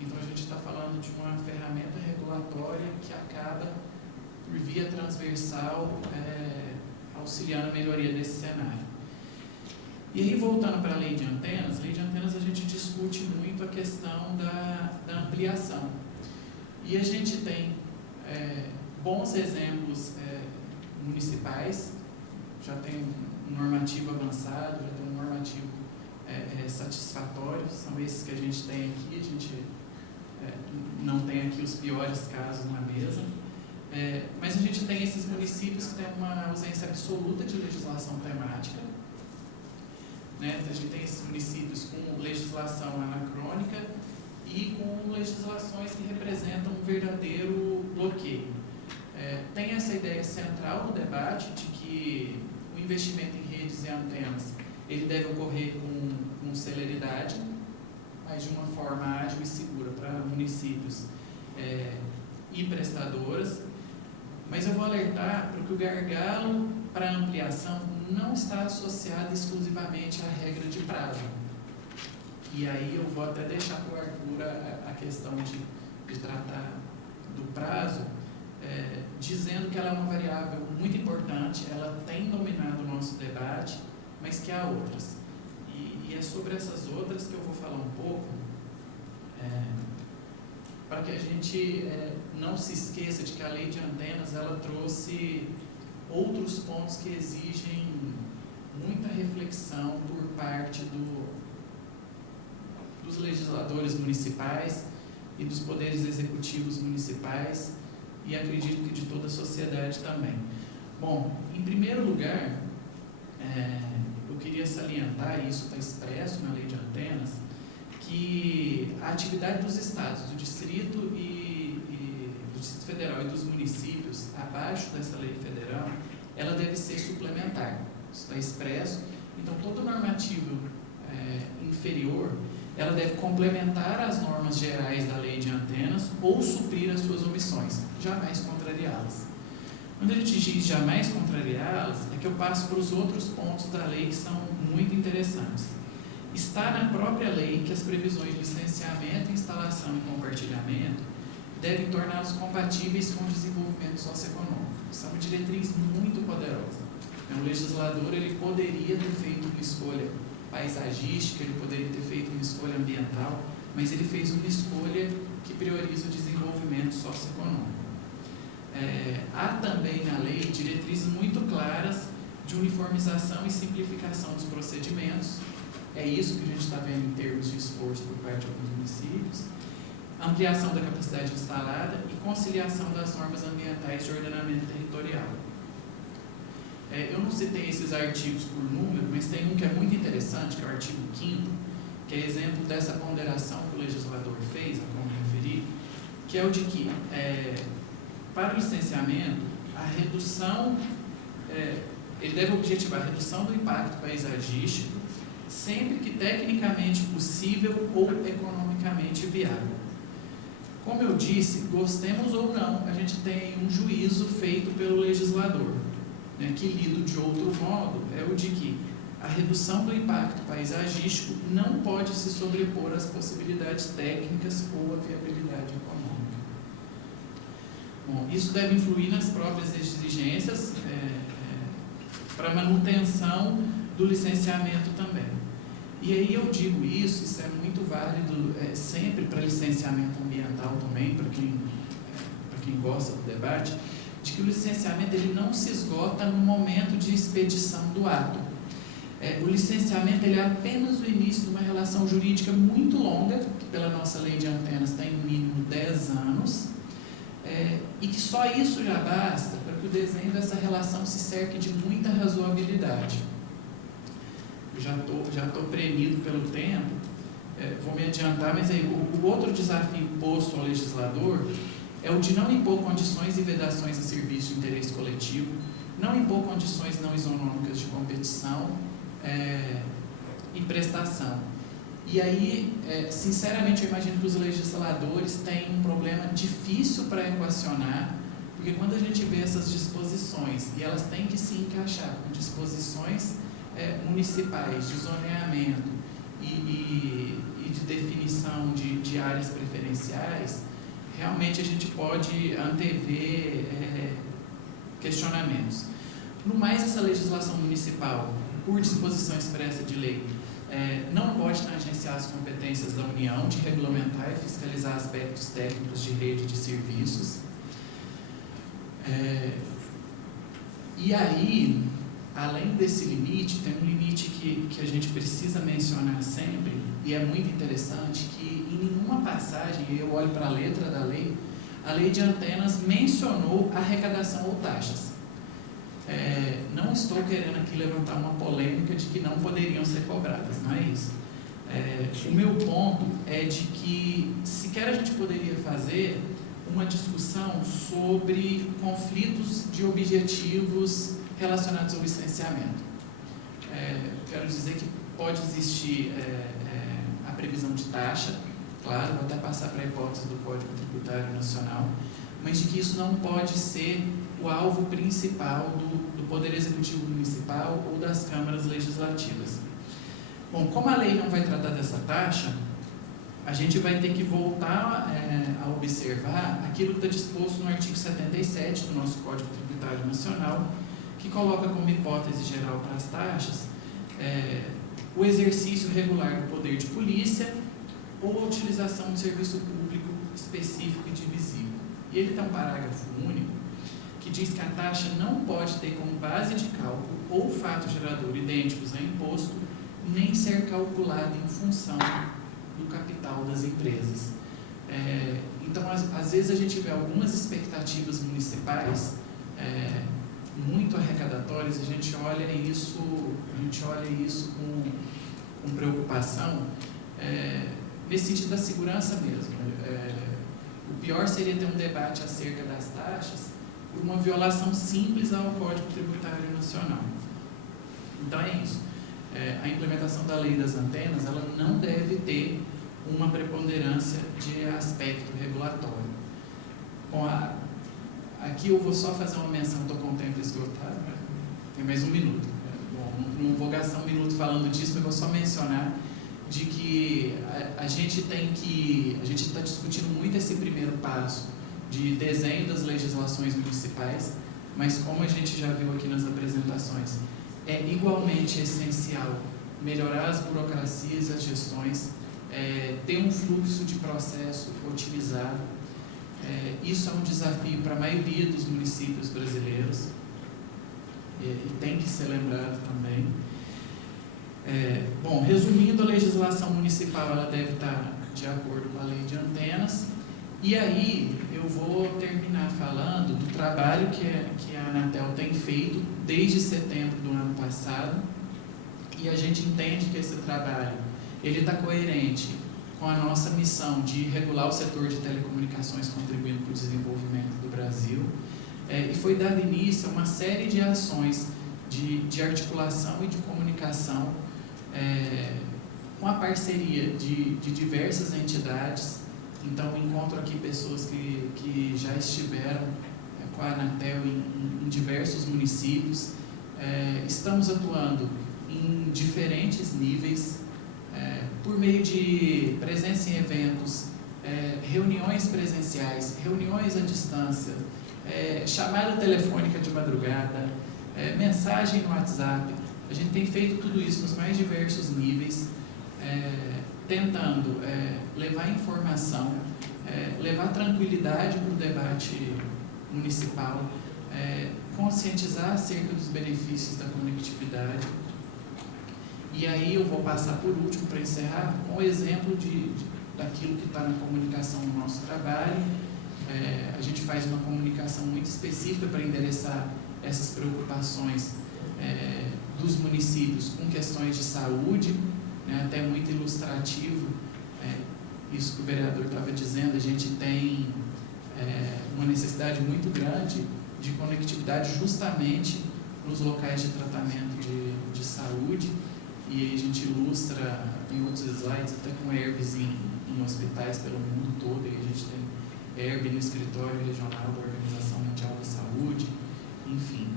Então a gente está falando de uma ferramenta regulatória que acaba, por via transversal, auxiliando a melhoria desse cenário. E aí, voltando para a lei de antenas, a gente discute muito a questão da ampliação. E a gente tem bons exemplos municipais, já tem um normativo avançado, já tem um normativo satisfatório, são esses que a gente tem aqui, a gente não tem aqui os piores casos na mesa, mas a gente tem esses municípios que têm uma ausência absoluta de legislação temática, né? A gente tem esses municípios com legislação anacrônica e com legislações que representam um verdadeiro bloqueio. Tem essa ideia central no debate de que o investimento em redes e antenas ele deve ocorrer com celeridade, mas de uma forma ágil e segura para municípios e prestadoras. Mas eu vou alertar para que o gargalo para a ampliação não está associado exclusivamente à regra de prazo. E aí eu vou até deixar para o Arthur a questão de tratar do prazo, dizendo que ela é uma variável muito importante, ela tem dominado o nosso debate, mas que há outras. E é sobre essas outras que eu vou falar um pouco, para que a gente não se esqueça de que a lei de antenas ela trouxe outros pontos que exigem muita reflexão por parte dos legisladores municipais e dos poderes executivos municipais, e acredito que de toda a sociedade também. Bom, em primeiro lugar, eu queria salientar, e isso está expresso na lei de antenas, que a atividade dos estados, do Distrito Federal e dos municípios, abaixo dessa lei federal, ela deve ser suplementar. Isso está expresso. Então, todo normativo inferior, ela deve complementar as normas gerais da lei de antenas ou suprir as suas omissões, jamais contrariá-las. Quando a gente diz jamais contrariá-las, é que eu passo para os outros pontos da lei que são muito interessantes. Está na própria lei que as previsões de licenciamento, instalação e compartilhamento devem torná-los compatíveis com o desenvolvimento socioeconômico. Isso é uma diretriz muito poderosa. O legislador ele poderia ter feito uma escolha paisagística, ele poderia ter feito uma escolha ambiental, mas ele fez uma escolha que prioriza o desenvolvimento socioeconômico. Há também na lei diretrizes muito claras de uniformização e simplificação dos procedimentos. É isso que a gente está vendo em termos de esforço por parte de alguns municípios. Ampliação da capacidade instalada e conciliação das normas ambientais de ordenamento territorial. Eu não citei esses artigos por número, mas tem um que é muito interessante, que é o artigo 5º, que é exemplo dessa ponderação que o legislador fez, a como referi, que é o de que, para o licenciamento, a redução, ele deve objetivar a redução do impacto paisagístico, sempre que tecnicamente possível ou economicamente viável. Como eu disse, gostemos ou não, a gente tem um juízo feito pelo legislador, que lido de outro modo é o de que a redução do impacto paisagístico não pode se sobrepor às possibilidades técnicas ou à viabilidade econômica. Bom, isso deve influir nas próprias exigências para manutenção do licenciamento também. E aí eu digo isso é muito válido sempre para licenciamento ambiental também, para quem gosta do debate, de que o licenciamento ele não se esgota no momento de expedição do ato. O licenciamento ele é apenas o início de uma relação jurídica muito longa, que pela nossa lei de antenas tem no mínimo 10 anos, e que só isso já basta para que o desenho dessa relação se cerque de muita razoabilidade. Eu já estou premido pelo tempo, vou me adiantar, mas aí, o outro desafio posto ao legislador é o de não impor condições e vedações a serviço de interesse coletivo, não impor condições não isonômicas de competição e prestação. E aí, sinceramente, eu imagino que os legisladores têm um problema difícil para equacionar, porque quando a gente vê essas disposições, e elas têm que se encaixar com disposições municipais de zoneamento e de definição de áreas preferenciais, realmente a gente pode antever questionamentos. No mais, essa legislação municipal, por disposição expressa de lei, não pode tangenciar as competências da União de regulamentar e fiscalizar aspectos técnicos de rede de serviços. E aí, além desse limite, tem um limite que a gente precisa mencionar sempre, e é muito interessante, que em nenhuma passagem, eu olho para a letra da lei, a lei de antenas mencionou arrecadação ou taxas. Não estou querendo aqui levantar uma polêmica de que não poderiam ser cobradas, não é isso. O meu ponto é de que sequer a gente poderia fazer uma discussão sobre conflitos de objetivos relacionados ao licenciamento. Quero dizer que pode existir a previsão de taxa, claro, vou até passar para a hipótese do Código Tributário Nacional, mas de que isso não pode ser o alvo principal do Poder Executivo Municipal ou das câmaras legislativas. Bom, como a lei não vai tratar dessa taxa, a gente vai ter que voltar a observar aquilo que está disposto no artigo 77 do nosso Código Tributário Nacional, que coloca como hipótese geral para as taxas o exercício regular do poder de polícia ou a utilização de serviço público específico e divisível. E ele tem um parágrafo único que diz que a taxa não pode ter como base de cálculo ou fato gerador idênticos a imposto, nem ser calculada em função do capital das empresas. Então, às vezes a gente vê algumas expectativas municipais muito arrecadatórias, a gente olha isso com preocupação, nesse sentido da segurança mesmo. O pior seria ter um debate acerca das taxas por uma violação simples ao Código Tributário Nacional. Então é isso. A implementação da lei das antenas, ela não deve ter uma preponderância de aspecto regulatório. Bom, aqui eu vou só fazer uma menção, estou com o tempo esgotado, tem mais um minuto. Bom, não vou gastar um minuto falando disso, mas vou só mencionar de que a gente está discutindo muito esse primeiro passo de desenho das legislações municipais, mas como a gente já viu aqui nas apresentações, é igualmente essencial melhorar as burocracias e as gestões, ter um fluxo de processo otimizado. Isso é um desafio para a maioria dos municípios brasileiros e tem que ser lembrado também. Bom, resumindo, a legislação municipal ela deve estar de acordo com a lei de antenas. E aí eu vou terminar falando do trabalho que a Anatel tem feito desde setembro do ano passado, e a gente entende que esse trabalho ele está coerente com a nossa missão de regular o setor de telecomunicações, contribuindo para o desenvolvimento do Brasil, e foi dado início a uma série de ações de articulação e de comunicação com a parceria de diversas entidades. Então, encontro aqui pessoas que já estiveram com a Anatel em diversos municípios. Estamos atuando em diferentes níveis, por meio de presença em eventos, reuniões presenciais, reuniões à distância, chamada telefônica de madrugada, mensagem no WhatsApp. A gente tem feito tudo isso nos mais diversos níveis, tentando levar informação, levar tranquilidade para o debate municipal, conscientizar acerca dos benefícios da conectividade. E aí eu vou passar por último, para encerrar, com o exemplo daquilo que está na comunicação do nosso trabalho. A gente faz uma comunicação muito específica para endereçar essas preocupações dos municípios com questões de saúde, até muito ilustrativo, isso que o vereador estava dizendo. A gente tem uma necessidade muito grande de conectividade justamente nos locais de tratamento de saúde, e a gente ilustra em outros slides, até com herbes em hospitais pelo mundo todo, e a gente tem herb no escritório regional da Organização Mundial da Saúde, enfim.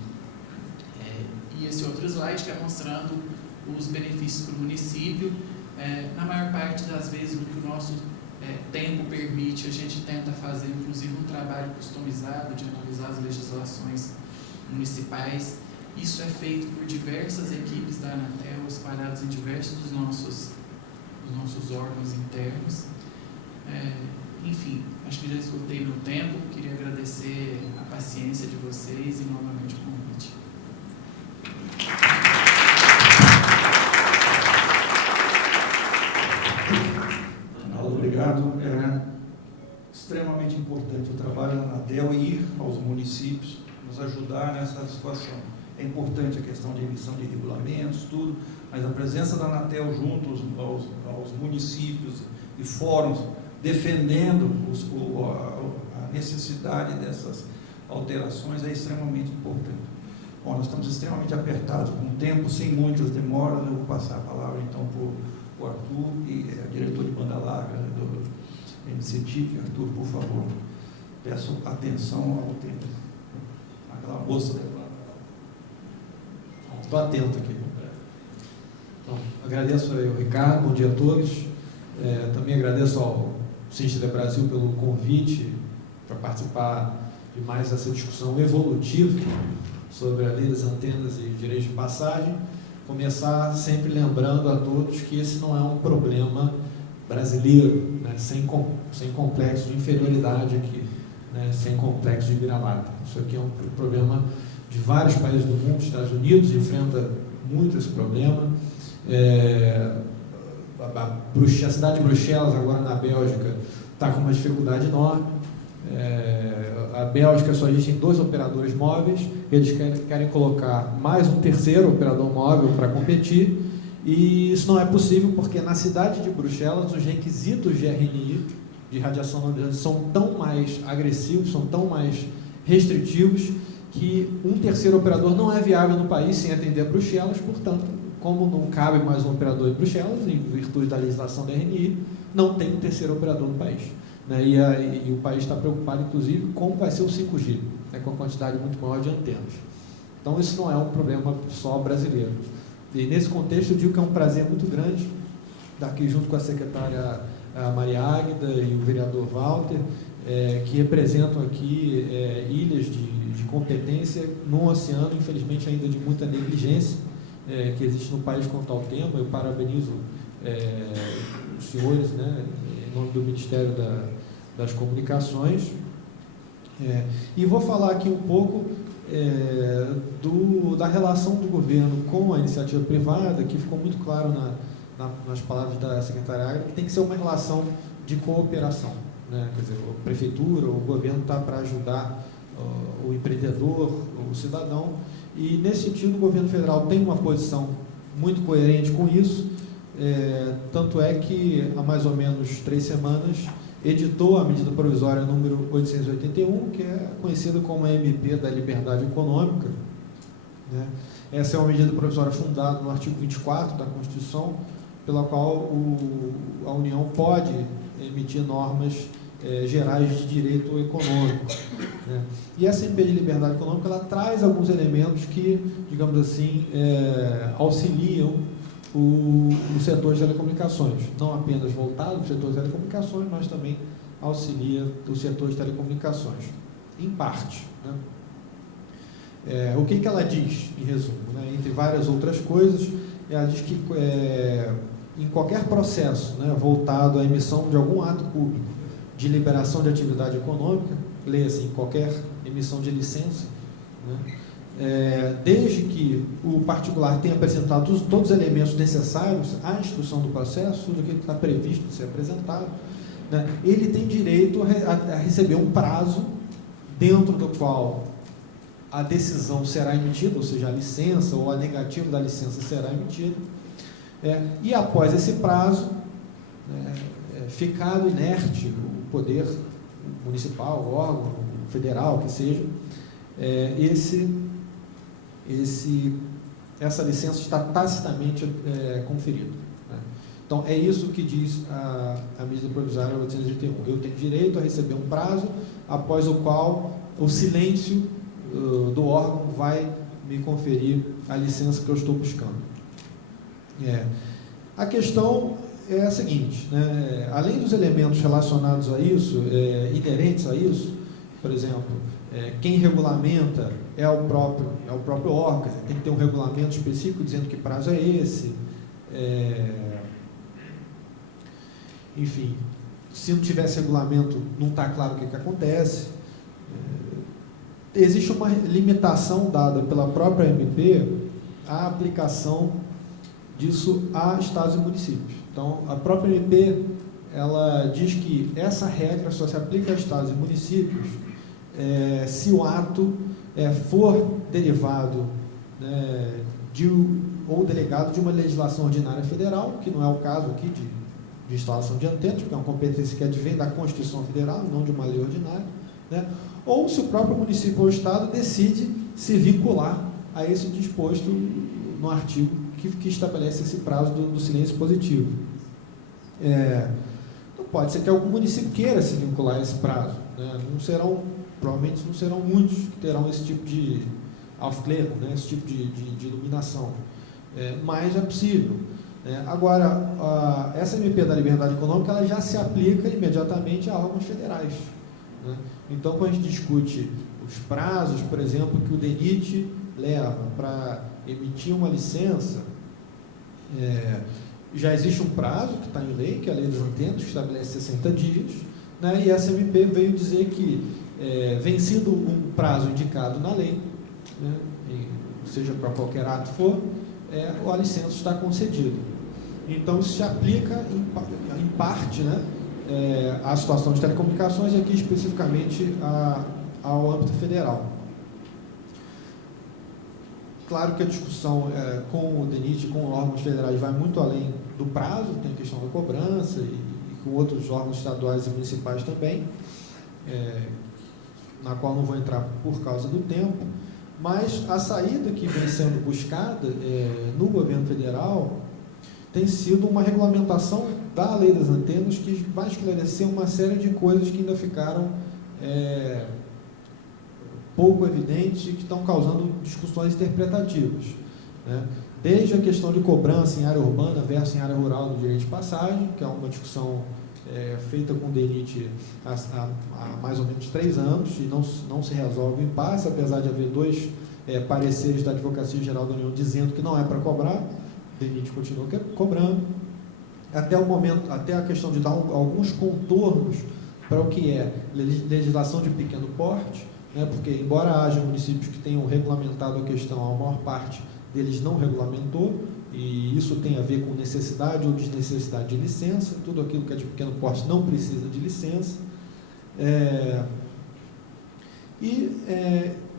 E esse outro slide que é mostrando os benefícios para o município. Na maior parte das vezes, o que o nosso tempo permite, a gente tenta fazer inclusive um trabalho customizado de analisar as legislações municipais. Isso é feito por diversas equipes da Anatel, espalhadas em diversos dos nossos órgãos internos. Enfim, acho que já esgotei meu tempo. Queria agradecer a paciência de vocês e novamente o convite. Obrigado. É extremamente importante o trabalho da Anatel e ir aos municípios, nos ajudar nessa situação. É importante a questão de emissão de regulamentos, tudo, mas a presença da Anatel junto aos municípios e fóruns, defendendo a necessidade dessas alterações, é extremamente importante. Bom, nós estamos extremamente apertados com o tempo, sem muitas demoras. Eu vou passar a palavra então para o Arthur, e diretor de banda larga do MCTIC. Arthur, por favor, peço atenção ao tempo. Aquela moça levanta. Estou atento aqui. Então, agradeço aí ao Ricardo, bom dia a todos. Também agradeço ao Ciência Brasil pelo convite para participar de mais essa discussão evolutiva sobre a lei das antenas e direitos de passagem. Começar sempre lembrando a todos que esse não é um problema brasileiro, né, sem complexo de inferioridade aqui, né, sem complexo de vira-lata. Isso aqui é um problema de vários países do mundo. Os Estados Unidos enfrenta muito esse problema. A cidade de Bruxelas, agora na Bélgica, está com uma dificuldade enorme. A Bélgica só existe 2 operadores móveis, eles querem colocar mais um terceiro operador móvel para competir, e isso não é possível porque na cidade de Bruxelas os requisitos de RNI, de radiação ionizante, são tão mais agressivos, são tão mais restritivos, que um terceiro operador não é viável no país sem atender a Bruxelas. Portanto, como não cabe mais um operador em Bruxelas, em virtude da legislação da RNI, não tem um terceiro operador no país. Né? E o país está preocupado, inclusive, com como vai ser o 5G, né? Com a quantidade muito maior de antenas. Então, isso não é um problema só brasileiro. E, nesse contexto, eu digo que é um prazer muito grande estar aqui junto com a secretária Maria Águida e o vereador Walter, que representam aqui ilhas de competência num oceano, infelizmente, ainda de muita negligência, que existe no país quanto ao tema. Eu parabenizo os senhores, né, em nome do Ministério das Comunicações, e vou falar aqui um pouco da relação do governo com a iniciativa privada, que ficou muito claro nas palavras da secretária Águeda, que tem que ser uma relação de cooperação, né? Quer dizer, a prefeitura, o governo está para ajudar o empreendedor, o cidadão, e nesse sentido o governo federal tem uma posição muito coerente com isso. Tanto é que há mais ou menos 3 semanas editou a medida provisória número 881, que é conhecida como a MP da Liberdade Econômica, né? Essa é uma medida provisória fundada no artigo 24 da Constituição, pela qual a União pode emitir normas gerais de direito econômico, né? E essa MP de liberdade econômica, ela traz alguns elementos que, digamos assim, auxiliam o setor de telecomunicações, não apenas voltado para o setor de telecomunicações, mas também auxilia o setor de telecomunicações, em parte, né? O que ela diz, em resumo, né? Entre várias outras coisas, ela diz que em qualquer processo, né, voltado à emissão de algum ato público de liberação de atividade econômica, leia-se, em qualquer emissão de licença, né, desde que o particular tenha apresentado todos os elementos necessários à instrução do processo, tudo aquilo que está previsto de ser apresentado, né, ele tem direito a receber um prazo dentro do qual a decisão será emitida, ou seja, a licença ou a negativa da licença será emitida, e após esse prazo, ficado inerte o poder municipal, o órgão federal, que seja, essa licença está tacitamente conferida, né? Então, é isso que diz a medida provisória 881. Eu tenho direito a receber um prazo após o qual o silêncio do órgão vai me conferir a licença que eu estou buscando. A questão é a seguinte, né? Além dos elementos relacionados a isso, inerentes a isso, por exemplo, quem regulamenta é o próprio órgão, quer dizer, tem que ter um regulamento específico dizendo que prazo é esse, enfim, se não tivesse regulamento, não está claro o que acontece. Existe uma limitação dada pela própria MP à aplicação disso a estados e municípios. Então, a própria MP, ela diz que essa regra só se aplica a estados e municípios se o ato for derivado, né, ou delegado de uma legislação ordinária federal, que não é o caso aqui de instalação de antenas, porque é uma competência que advém da Constituição Federal, não de uma lei ordinária, né? Ou se o próprio município ou estado decide se vincular a esse disposto no artigo que estabelece esse prazo do silêncio positivo. Então pode ser que algum município queira se vincular a esse prazo, né? Provavelmente não serão muitos que terão esse tipo de aufklärung, né? Esse tipo de iluminação, mas é possível. Agora, essa MP da liberdade econômica ela já se aplica imediatamente a órgãos federais, né? Então, quando a gente discute os prazos, por exemplo, que o DENIT leva para emitir uma licença, já existe um prazo que está em lei, que é a Lei das Antenas, que estabelece 60 dias, né? E essa MP veio dizer que, vencido um prazo indicado na lei, né, seja para qualquer ato for, a licença está concedida. Então, isso se aplica em parte, né, à situação de telecomunicações e aqui especificamente ao âmbito federal. Claro que a discussão com o DENIT, com órgãos federais, vai muito além do prazo, tem a questão da cobrança e com outros órgãos estaduais e municipais também, na qual não vou entrar por causa do tempo, mas a saída que vem sendo buscada no governo federal tem sido uma regulamentação da Lei das Antenas que vai esclarecer uma série de coisas que ainda ficaram pouco evidentes e que estão causando discussões interpretativas, né? Desde a questão de cobrança em área urbana versus em área rural do direito de passagem, que é uma discussão feita com o DENIT há mais ou menos 3 anos e não se resolve o impasse, apesar de haver 2 pareceres da Advocacia Geral da União dizendo que não é para cobrar, o DENIT continua cobrando, até a questão de dar alguns contornos para o que é legislação de pequeno porte, né, porque embora haja municípios que tenham regulamentado a questão, a maior parte deles não regulamentou, e isso tem a ver com necessidade ou desnecessidade de licença, tudo aquilo que é de pequeno porte não precisa de licença,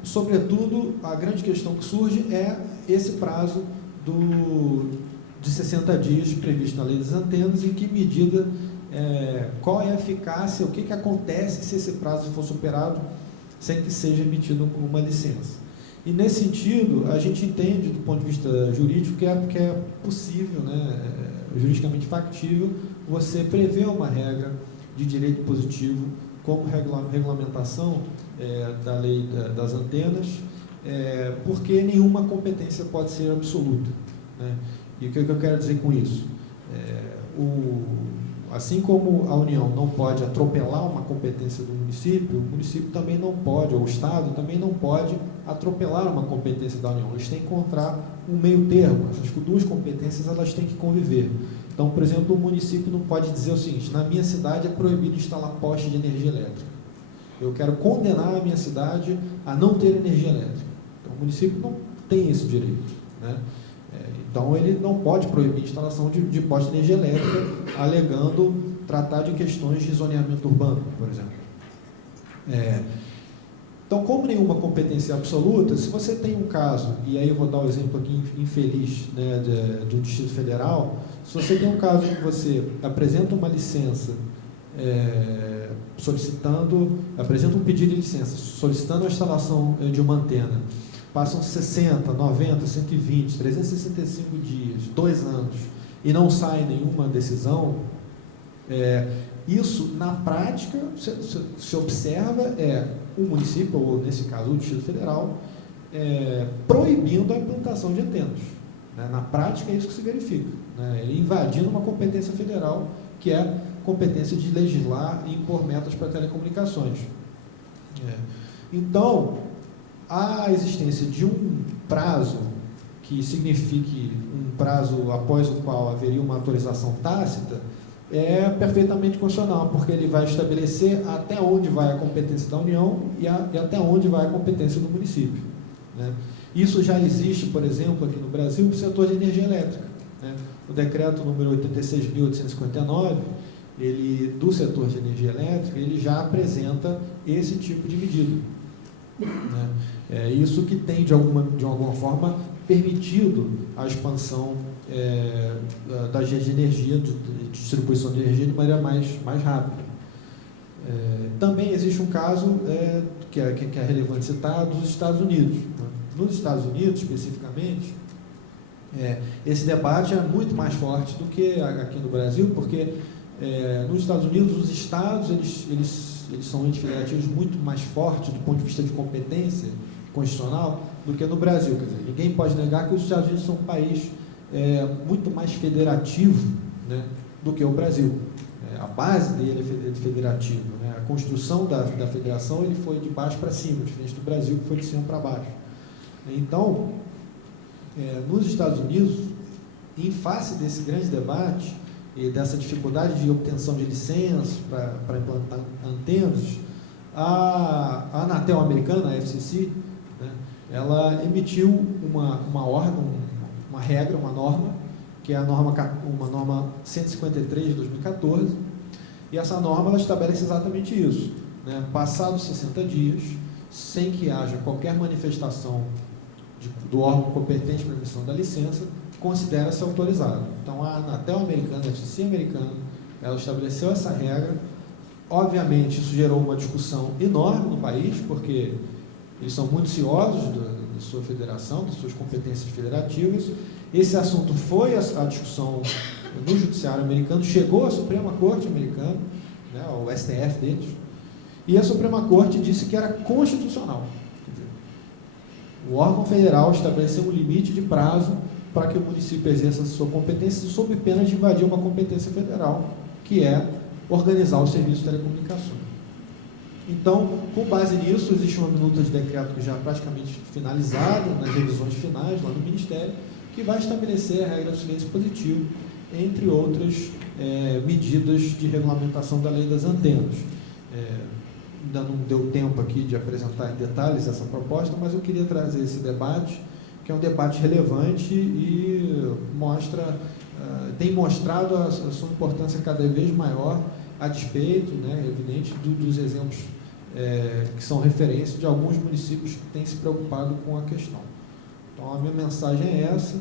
sobretudo, a grande questão que surge é esse prazo de 60 dias previsto na Lei das Antenas, e em que medida, qual é a eficácia, o que acontece se esse prazo for superado sem que seja emitida uma licença. E, nesse sentido, a gente entende, do ponto de vista jurídico, que é possível, né, juridicamente factível, você prever uma regra de direito positivo como regulamentação da Lei das Antenas, porque nenhuma competência pode ser absoluta, né? E o que eu quero dizer com isso? Assim como a União não pode atropelar uma competência do município, o município também não pode, ou o Estado também não pode atropelar uma competência da União. Eles têm que encontrar um meio termo. Essas 2 competências elas têm que conviver. Então, por exemplo, o município não pode dizer o seguinte: na minha cidade é proibido instalar poste de energia elétrica. Eu quero condenar a minha cidade a não ter energia elétrica. Então, o município não tem esse direito, né? Então, ele não pode proibir a instalação de poste de energia elétrica, alegando tratar de questões de zoneamento urbano, por exemplo. Então, como nenhuma competência absoluta, se você tem um caso, e aí eu vou dar um exemplo aqui infeliz, né, do Distrito Federal, se você tem um caso em que você apresenta uma licença, apresenta um pedido de licença, solicitando a instalação de uma antena, passam 60, 90, 120, 365 dias, 2 anos, e não sai nenhuma decisão, isso, na prática, se observa o município, ou nesse caso o Distrito Federal, proibindo a implantação de antenas, né? Na prática é isso que se verifica, né? Ele invadindo uma competência federal, que é competência de legislar e impor metas para telecomunicações. Então, a existência de um prazo que signifique um prazo após o qual haveria uma autorização tácita é perfeitamente constitucional, porque ele vai estabelecer até onde vai a competência da União e até onde vai a competência do município, né? Isso já existe, por exemplo, aqui no Brasil, para o setor de energia elétrica, né? O decreto número 86.859, do setor de energia elétrica, ele já apresenta esse tipo de medida, né? Isso que tem, de alguma forma, permitido a expansão das redes de energia, de distribuição de energia de maneira mais rápida. Também existe um caso que é relevante citar, dos Estados Unidos, né? Nos Estados Unidos, especificamente, esse debate é muito mais forte do que aqui no Brasil, porque nos Estados Unidos os estados eles são entes federativos muito mais fortes do ponto de vista de competência constitucional do que no Brasil. Quer dizer, ninguém pode negar que os Estados Unidos são um país muito mais federativo, né, do que o Brasil. A base dele é federativo, né? A construção da federação ele foi de baixo para cima, diferente do Brasil, que foi de cima para baixo. Então, nos Estados Unidos, em face desse grande debate e dessa dificuldade de obtenção de licenças para implantar antenas, a Anatel americana, a FCC, né, ela emitiu uma regra, uma norma, que é uma norma 153 de 2014, e essa norma ela estabelece exatamente isso, né? Passados 60 dias, sem que haja qualquer manifestação do órgão competente para a emissão da licença, considera-se autorizado. Então, a Anatel americana, a FCC americana, ela estabeleceu essa regra. Obviamente, isso gerou uma discussão enorme no país, porque eles são muito ciosos da sua federação, das suas competências federativas. Esse assunto foi a discussão no judiciário americano, chegou à Suprema Corte americana, né, ao STF deles, e a Suprema Corte disse que era constitucional. Quer dizer, o órgão federal estabeleceu um limite de prazo para que o município exerça a sua competência, sob pena de invadir uma competência federal, que é organizar o serviço de telecomunicações. Então, com base nisso, existe uma minuta de decreto que já é praticamente finalizada, nas revisões finais lá no Ministério, que vai estabelecer a regra do silêncio positivo, entre outras medidas de regulamentação da lei das antenas. Ainda não deu tempo aqui de apresentar em detalhes essa proposta, mas eu queria trazer esse debate, que é um debate relevante e tem mostrado a sua importância cada vez maior, a despeito, né, evidente, dos exemplos que são referência de alguns municípios que têm se preocupado com a questão. Então, a minha mensagem é essa,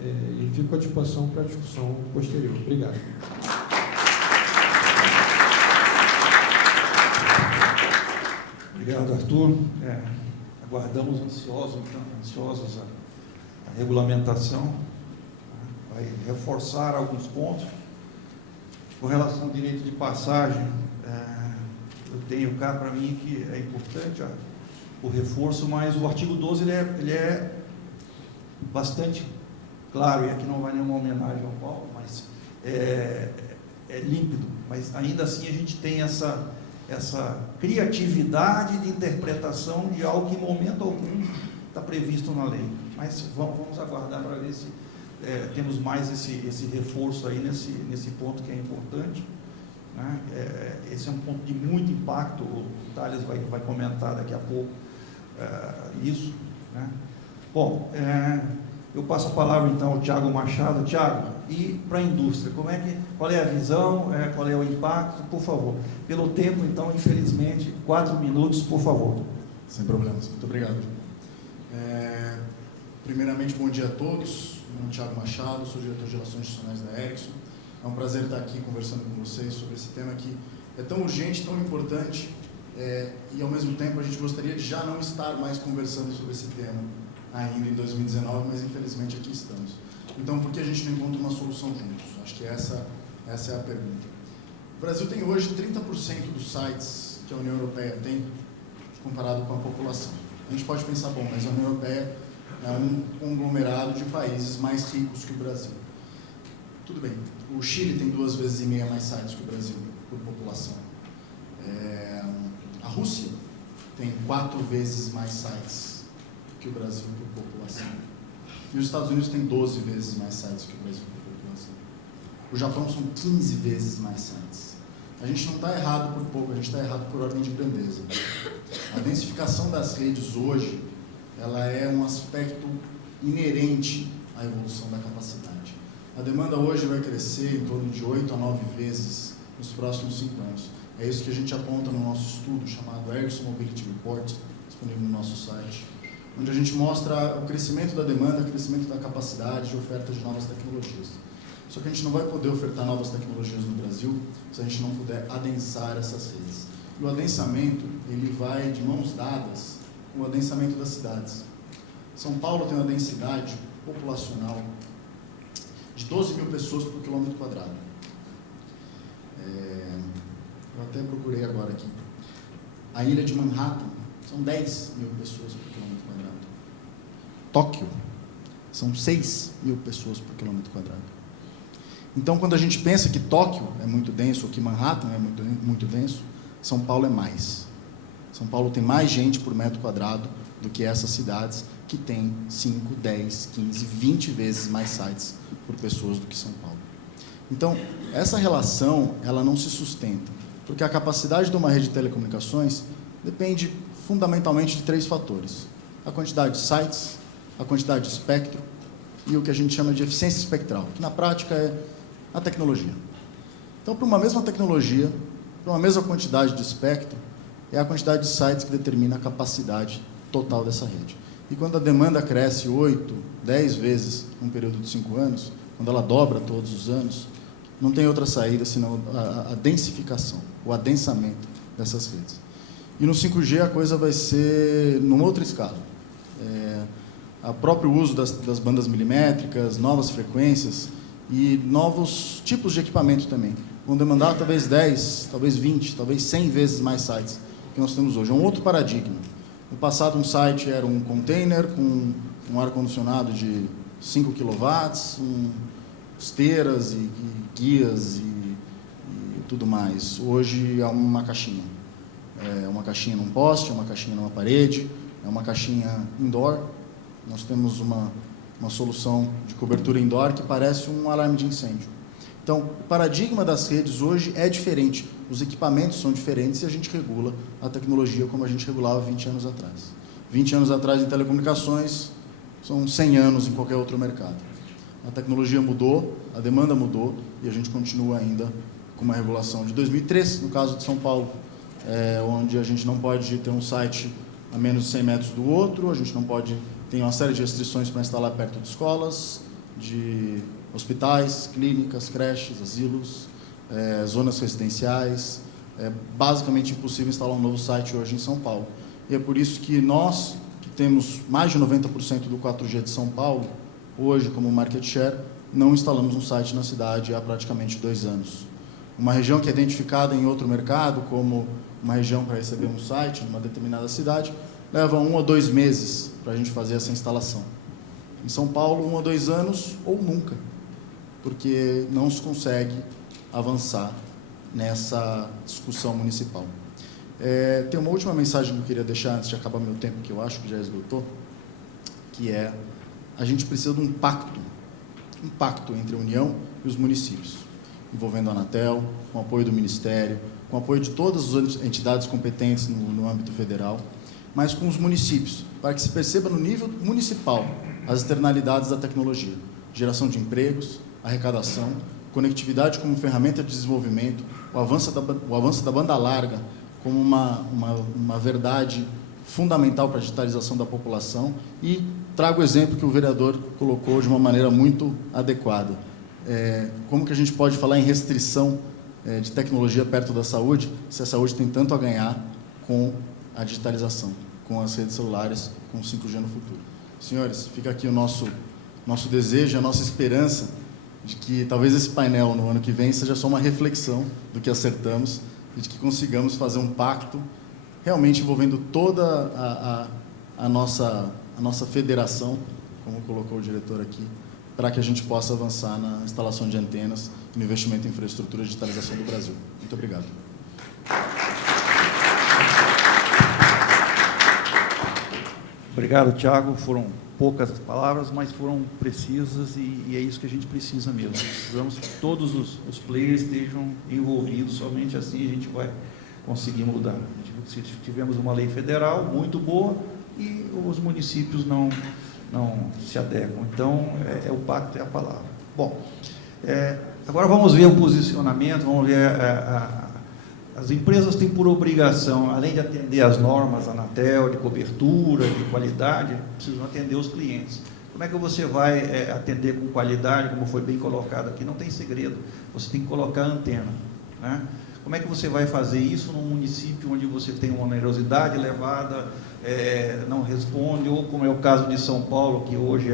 e fico à disposição para a discussão posterior. Obrigado. Obrigado, Arthur. Aguardamos ansiosos a regulamentação. Vai reforçar alguns pontos. Com relação ao direito de passagem, eu tenho cá para mim que é importante o reforço, mas o artigo 12 ele é bastante claro, e aqui não vai nenhuma homenagem ao Paulo, mas é límpido, mas ainda assim a gente tem essa criatividade de interpretação de algo que em momento algum está previsto na lei. Mas vamos aguardar para ver se temos mais esse reforço aí nesse ponto que é importante, né? Esse é um ponto de muito impacto, o Thales vai comentar daqui a pouco isso, né? Bom, eu passo a palavra então ao Tiago Machado. Tiago, e para a indústria, qual é a visão, qual é o impacto, por favor? Pelo tempo, então, infelizmente, 4 minutos, por favor. Sem problemas, muito obrigado. Primeiramente, bom dia a todos. Meu nome é Tiago Machado, sou diretor de Relações Institucionais da Ericsson. É um prazer estar aqui conversando com vocês sobre esse tema que é tão urgente, tão importante, e ao mesmo tempo a gente gostaria de já não estar mais conversando sobre esse tema ainda em 2019, mas infelizmente aqui estamos. Então, por que a gente não encontra uma solução juntos? Acho que essa é a pergunta. O Brasil tem hoje 30% dos sites que a União Europeia tem, comparado com a população. A gente pode pensar, bom, mas a União Europeia é um conglomerado de países mais ricos que o Brasil. Tudo bem, o Chile tem 2,5 vezes mais sites que o Brasil, por população. A Rússia tem 4 vezes mais sites que o Brasil por população. E os Estados Unidos têm 12 vezes mais sites que o Brasil por população. O Japão são 15 vezes mais sites. A gente não está errado por pouco, a gente está errado por ordem de grandeza. A densificação das redes hoje, ela é um aspecto inerente à evolução da capacidade. A demanda hoje vai crescer em torno de 8 a 9 vezes nos próximos 5 anos. É isso que a gente aponta no nosso estudo, chamado Ericsson Mobility Report, disponível no nosso site, onde a gente mostra o crescimento da demanda, o crescimento da capacidade de oferta de novas tecnologias. Só que a gente não vai poder ofertar novas tecnologias no Brasil se a gente não puder adensar essas redes. E o adensamento, ele vai de mãos dadas com o adensamento das cidades. São Paulo tem uma densidade populacional de 12 mil pessoas por quilômetro quadrado. Eu até procurei agora aqui. A ilha de Manhattan são 10 mil pessoas por quilômetro quadrado. Tóquio São 6 mil pessoas por quilômetro quadrado. Então, quando a gente pensa que Tóquio é muito denso, ou que Manhattan é muito denso, São Paulo é mais. São Paulo tem mais gente por metro quadrado do que essas cidades que têm 5, 10, 15, 20 vezes mais sites por pessoas do que São Paulo. Então, essa relação, ela não se sustenta, porque a capacidade de uma rede de telecomunicações depende fundamentalmente de 3 fatores: a quantidade de sites, a quantidade de espectro e o que a gente chama de eficiência espectral, que na prática é a tecnologia. Então, para uma mesma tecnologia, para uma mesma quantidade de espectro, é a quantidade de sites que determina a capacidade total dessa rede. E quando a demanda cresce 8, 10 vezes num período de 5 anos, quando ela dobra todos os anos, não tem outra saída senão a densificação, o adensamento dessas redes. E no 5G a coisa vai ser numa outra escala. O próprio uso das bandas milimétricas, novas frequências e novos tipos de equipamento também vão demandar talvez 10, talvez 20, talvez 100 vezes mais sites que nós temos hoje. É um outro paradigma. No passado, um site era um container com um ar-condicionado de 5 kW, esteiras e guias e tudo mais. Hoje é uma caixinha. É uma caixinha num poste, é uma caixinha numa parede, é uma caixinha indoor. Nós temos uma solução de cobertura indoor que parece um alarme de incêndio. Então, o paradigma das redes hoje é diferente, os equipamentos são diferentes e a gente regula a tecnologia como a gente regulava 20 anos atrás. 20 anos atrás em telecomunicações são 100 anos em qualquer outro mercado. A tecnologia mudou, a demanda mudou e a gente continua ainda com uma regulação de 2003, no caso de São Paulo, onde a gente não pode ter um site a menos de 100 metros do outro, a gente não pode, tem uma série de restrições para instalar perto de escolas, de hospitais, clínicas, creches, asilos, zonas residenciais. É basicamente impossível instalar um novo site hoje em São Paulo. E é por isso que nós, que temos mais de 90% do 4G de São Paulo, hoje como market share, não instalamos um site na cidade há praticamente 2 anos. Uma região que é identificada em outro mercado como uma região para receber um site numa determinada cidade, leva 1 a 2 meses para a gente fazer essa instalação. Em São Paulo, 1 a 2 anos ou nunca, porque não se consegue avançar nessa discussão municipal. Tem uma última mensagem que eu queria deixar antes de acabar meu tempo, que eu acho que já esgotou, que é: a gente precisa de um pacto entre a União e os municípios, envolvendo a Anatel, com o apoio do Ministério, com o apoio de todas as entidades competentes no âmbito federal, mas com os municípios, para que se perceba no nível municipal as externalidades da tecnologia, geração de empregos, arrecadação, conectividade como ferramenta de desenvolvimento, o avanço da banda larga como uma verdade fundamental para a digitalização da população. E trago o exemplo que o vereador colocou de uma maneira muito adequada. Como que a gente pode falar em restrição de tecnologia perto da saúde, se a saúde tem tanto a ganhar com a digitalização, com as redes celulares, com o 5G no futuro. Senhores, fica aqui o nosso desejo, a nossa esperança de que talvez esse painel no ano que vem seja só uma reflexão do que acertamos e de que consigamos fazer um pacto realmente envolvendo toda a nossa federação, como colocou o diretor aqui, para que a gente possa avançar na instalação de antenas e no investimento em infraestrutura e digitalização do Brasil. Muito obrigado. Obrigado, Thiago. Foram poucas palavras, mas foram precisas e é isso que a gente precisa mesmo. Precisamos que todos os players estejam envolvidos, somente assim a gente vai conseguir mudar. Tivemos uma lei federal muito boa e os municípios não se adequam. Então, o pacto é a palavra. Bom, agora vamos ver o posicionamento, vamos ver as empresas têm por obrigação, além de atender as normas Anatel, de cobertura, de qualidade, precisam atender os clientes. Como é que você vai atender com qualidade, como foi bem colocado aqui? Não tem segredo, você tem que colocar a antena, né? Como é que você vai fazer isso num município onde você tem uma onerosidade elevada, não responde, ou como é o caso de São Paulo, que hoje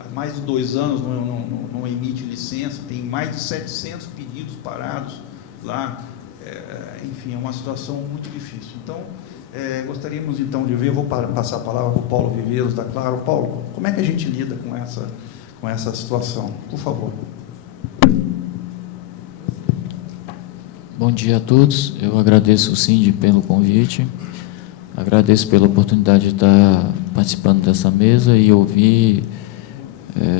há mais de 2 anos não emite licença, tem mais de 700 pedidos parados lá, enfim, é uma situação muito difícil. Então, Gostaríamos, então, de ver, vou passar a palavra para o Paulo Viveiros, da Claro. Paulo, como é que a gente lida com essa situação? Por favor. Bom dia a todos. Eu agradeço, Cindy, pelo convite. Agradeço pela oportunidade de estar participando dessa mesa e ouvir,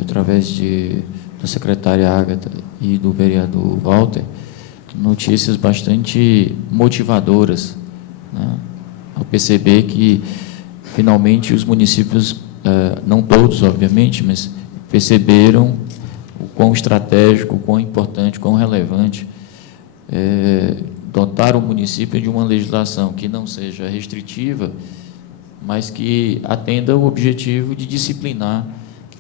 através da secretária Ágata e do vereador Walter, notícias bastante motivadoras, né? Ao perceber que, finalmente, os municípios, não todos, obviamente, mas perceberam o quão estratégico, o quão importante, o quão relevante dotar o município de uma legislação que não seja restritiva, mas que atenda o objetivo de disciplinar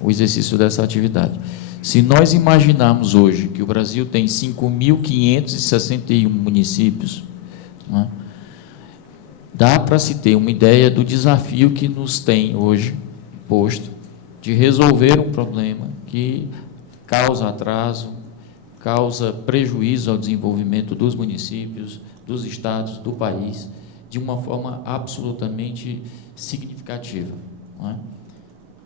o exercício dessa atividade. Se nós imaginarmos hoje que o Brasil tem 5.561 municípios, né, dá para se ter uma ideia do desafio que nos tem hoje posto de resolver um problema que causa atraso, causa prejuízo ao desenvolvimento dos municípios, dos estados, do país, de uma forma absolutamente significativa, não é?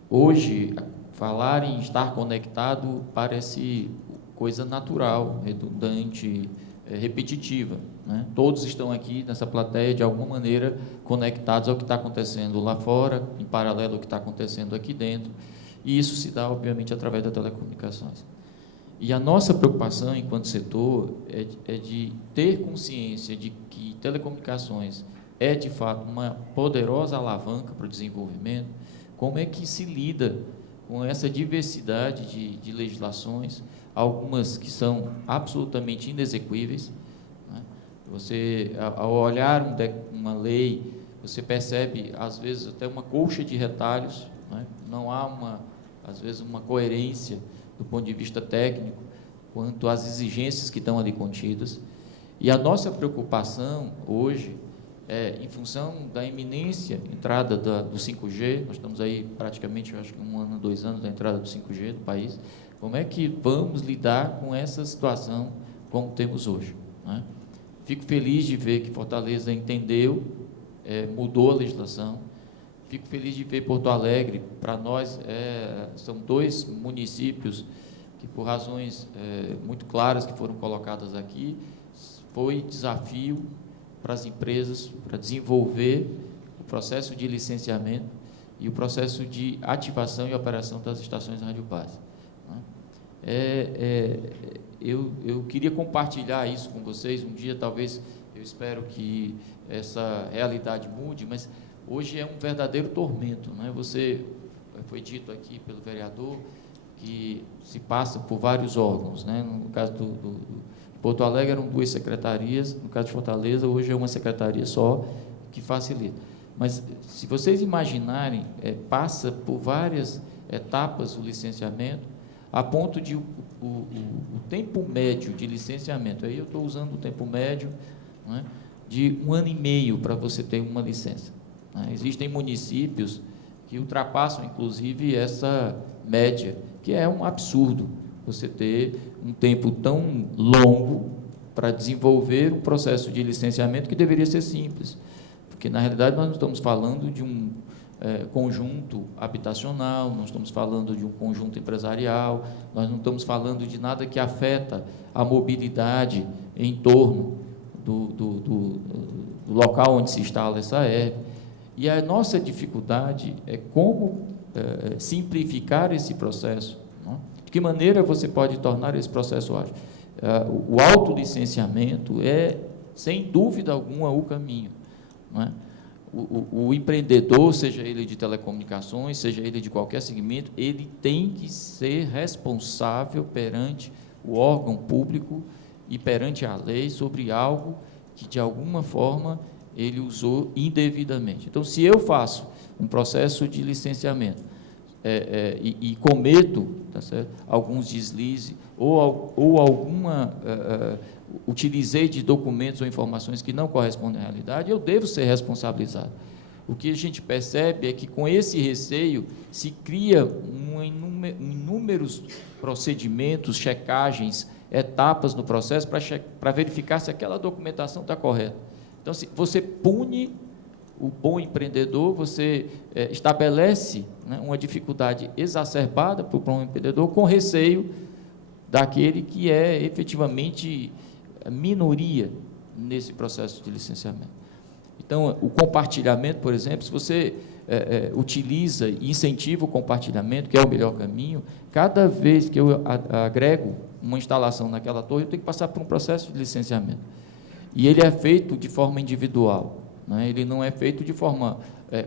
Hoje, falar em estar conectado parece coisa natural, redundante, repetitiva, né? Todos estão aqui nessa plateia, de alguma maneira, conectados ao que está acontecendo lá fora, em paralelo ao que está acontecendo aqui dentro, e isso se dá, obviamente, através das telecomunicações. E a nossa preocupação, enquanto setor, é de ter consciência de que telecomunicações é, de fato, uma poderosa alavanca para o desenvolvimento. Como é que se lida com essa diversidade de legislações, algumas que são absolutamente inexequíveis, né? Você, ao olhar uma lei, você percebe, às vezes, até uma colcha de retalhos, né? Não há, às vezes, uma coerência do ponto de vista técnico, quanto às exigências que estão ali contidas. E a nossa preocupação hoje em função da iminência entrada do 5G, nós estamos aí praticamente, eu acho que 1 ano, 2 anos da entrada do 5G no país, como é que vamos lidar com essa situação como temos hoje, né? Fico feliz de ver que Fortaleza entendeu, mudou a legislação. Fico feliz de ver Porto Alegre. Para nós, são 2 municípios que, por razões muito claras que foram colocadas aqui, foi desafio para as empresas, para desenvolver o processo de licenciamento e o processo de ativação e operação das estações rádio base, né? Eu queria compartilhar isso com vocês. Um dia, talvez, eu espero que essa realidade mude, mas hoje é um verdadeiro tormento, né? Foi dito aqui pelo vereador que se passa por vários órgãos, né? No caso do Porto Alegre eram 2 secretarias, no caso de Fortaleza hoje é uma secretaria só que facilita. Mas se vocês imaginarem, passa por várias etapas o licenciamento, a ponto de o tempo médio de licenciamento, aí eu estou usando o tempo médio, né, de 1 ano e meio para você ter uma licença. Existem municípios que ultrapassam, inclusive, essa média, que é um absurdo você ter um tempo tão longo para desenvolver um processo de licenciamento que deveria ser simples, porque, na realidade, nós não estamos falando de um conjunto habitacional, não estamos falando de um conjunto empresarial, nós não estamos falando de nada que afeta a mobilidade em torno do local onde se instala essa herb. E a nossa dificuldade é como simplificar esse processo, não? De que maneira você pode tornar esse processo ágil? O autolicenciamento é, sem dúvida alguma, o caminho, não é? O empreendedor, seja ele de telecomunicações, seja ele de qualquer segmento, ele tem que ser responsável perante o órgão público e perante a lei sobre algo que, de alguma forma, ele usou indevidamente. Então, se eu faço um processo de licenciamento e cometo, tá certo, alguns deslizes ou alguma utilizei de documentos ou informações que não correspondem à realidade, eu devo ser responsabilizado. O que a gente percebe é que, com esse receio, se cria inúmeros procedimentos, checagens, etapas no processo para verificar se aquela documentação está correta. Então, você pune o bom empreendedor, você estabelece, né, uma dificuldade exacerbada para o bom empreendedor, com receio daquele que é efetivamente minoria nesse processo de licenciamento. Então, o compartilhamento, por exemplo, se você utiliza e incentiva o compartilhamento, que é o melhor caminho, cada vez que eu agrego uma instalação naquela torre, eu tenho que passar por um processo de licenciamento. E ele é feito de forma individual, né? Ele não é feito de forma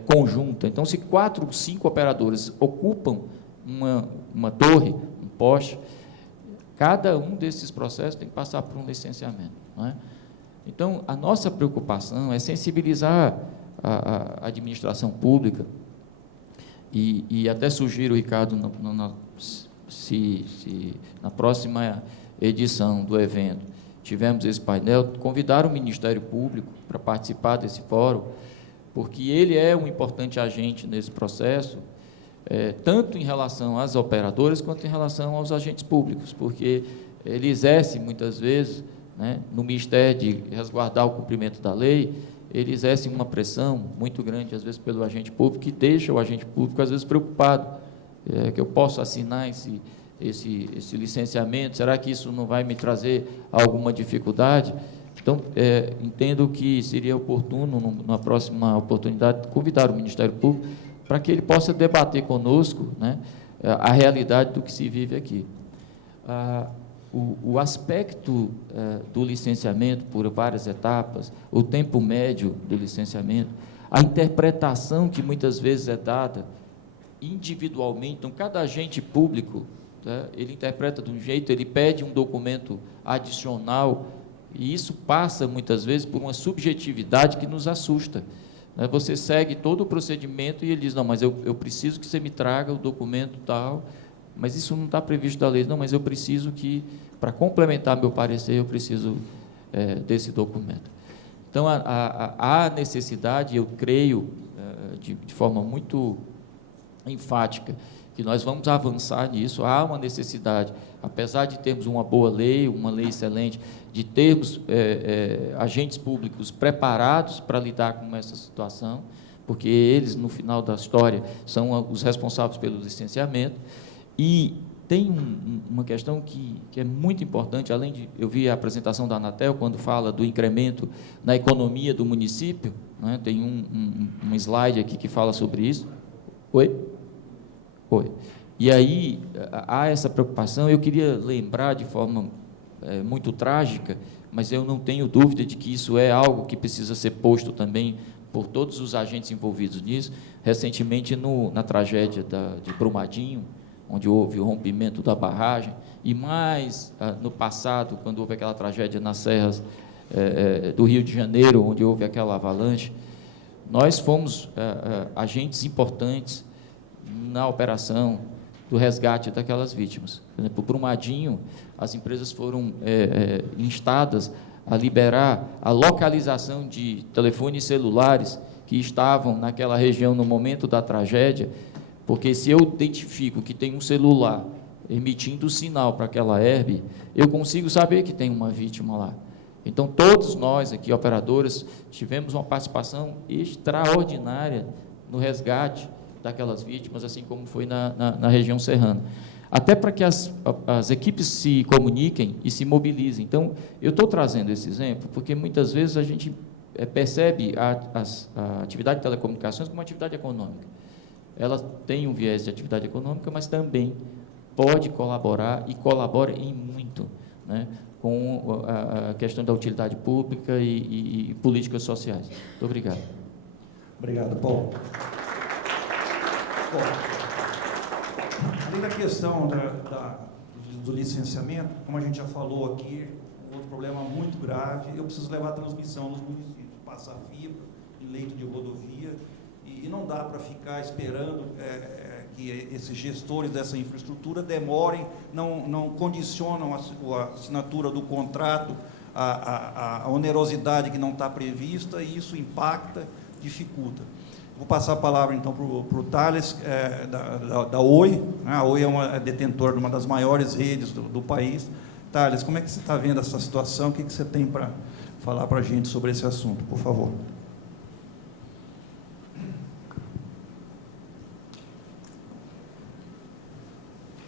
conjunta. Então, se 4 ou 5 operadores ocupam uma torre, um poste, cada um desses processos tem que passar por um licenciamento, não é? Então, a nossa preocupação é sensibilizar a administração pública, e até sugiro, Ricardo, na próxima edição do evento, tivemos esse painel, convidar o Ministério Público para participar desse fórum, porque ele é um importante agente nesse processo, tanto em relação às operadoras, quanto em relação aos agentes públicos, porque ele exerce, muitas vezes, né, no Ministério de resguardar o cumprimento da lei, ele exerce uma pressão muito grande, às vezes, pelo agente público, que deixa o agente público, às vezes, preocupado, que eu posso assinar esse licenciamento, será que isso não vai me trazer alguma dificuldade? Então, entendo que seria oportuno, na próxima oportunidade, convidar o Ministério Público para que ele possa debater conosco, né, a realidade do que se vive aqui. O aspecto do licenciamento por várias etapas, o tempo médio do licenciamento, a interpretação que muitas vezes é dada individualmente, então, cada agente público, tá, ele interpreta de um jeito, ele pede um documento adicional, e isso passa, muitas vezes, por uma subjetividade que nos assusta. Né? Você segue todo o procedimento e ele diz, não, mas eu preciso que você me traga o documento tal, mas isso não está previsto da lei. Não, mas eu preciso que, para complementar meu parecer, eu preciso desse documento. Então, há necessidade, eu creio, de forma muito enfática, que nós vamos avançar nisso. Há uma necessidade, apesar de termos uma boa lei, uma lei excelente, de termos agentes públicos preparados para lidar com essa situação, porque eles, no final da história, são os responsáveis pelo licenciamento. E tem uma questão que é muito importante, além de... Eu vi a apresentação da Anatel, quando fala do incremento na economia do município, né? Tem um slide aqui que fala sobre isso. Oi? Oi. E aí, há essa preocupação. Eu queria lembrar de forma muito trágica, mas eu não tenho dúvida de que isso é algo que precisa ser posto também por todos os agentes envolvidos nisso. Recentemente, na tragédia de Brumadinho, onde houve o rompimento da barragem, e mais no passado, quando houve aquela tragédia nas serras do Rio de Janeiro, onde houve aquela avalanche, nós fomos agentes importantes na operação do resgate daquelas vítimas. Por exemplo, o Brumadinho, as empresas foram instadas a liberar a localização de telefones celulares que estavam naquela região no momento da tragédia, porque se eu identifico que tem um celular emitindo sinal para aquela herbe, eu consigo saber que tem uma vítima lá. Então, todos nós aqui, operadores, tivemos uma participação extraordinária no resgate daquelas vítimas, assim como foi na região serrana. Até para que as equipes se comuniquem e se mobilizem. Então, eu estou trazendo esse exemplo, porque muitas vezes a gente percebe a atividade de telecomunicações como uma atividade econômica. Ela tem um viés de atividade econômica, mas também pode colaborar, e colabora em muito, né, com a questão da utilidade pública e políticas sociais. Muito obrigado. Obrigado, Paulo. Bom, além da questão do licenciamento, como a gente já falou aqui, um outro problema muito grave, eu preciso levar a transmissão nos municípios, passar fibra em leito de rodovia, e não dá para ficar esperando que esses gestores dessa infraestrutura demorem, não condicionam a assinatura do contrato, a onerosidade que não está prevista, e isso impacta, dificulta. Vou passar a palavra, então, para o Thales, da Oi. A Oi é detentora de uma das maiores redes do país. Thales, como é que você está vendo essa situação? O que você tem para falar para a gente sobre esse assunto, por favor?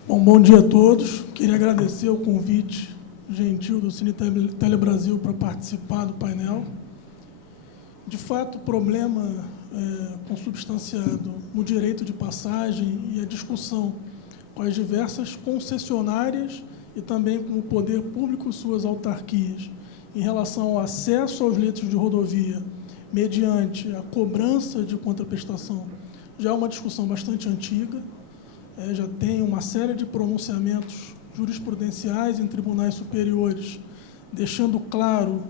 Bom dia a todos. Queria agradecer o convite gentil do Cine Telebrasil para participar do painel. De fato, o problema consubstanciado no direito de passagem e a discussão com as diversas concessionárias e também com o poder público e suas autarquias em relação ao acesso aos leitos de rodovia mediante a cobrança de contraprestação já é uma discussão bastante antiga, já tem uma série de pronunciamentos jurisprudenciais em tribunais superiores, deixando claro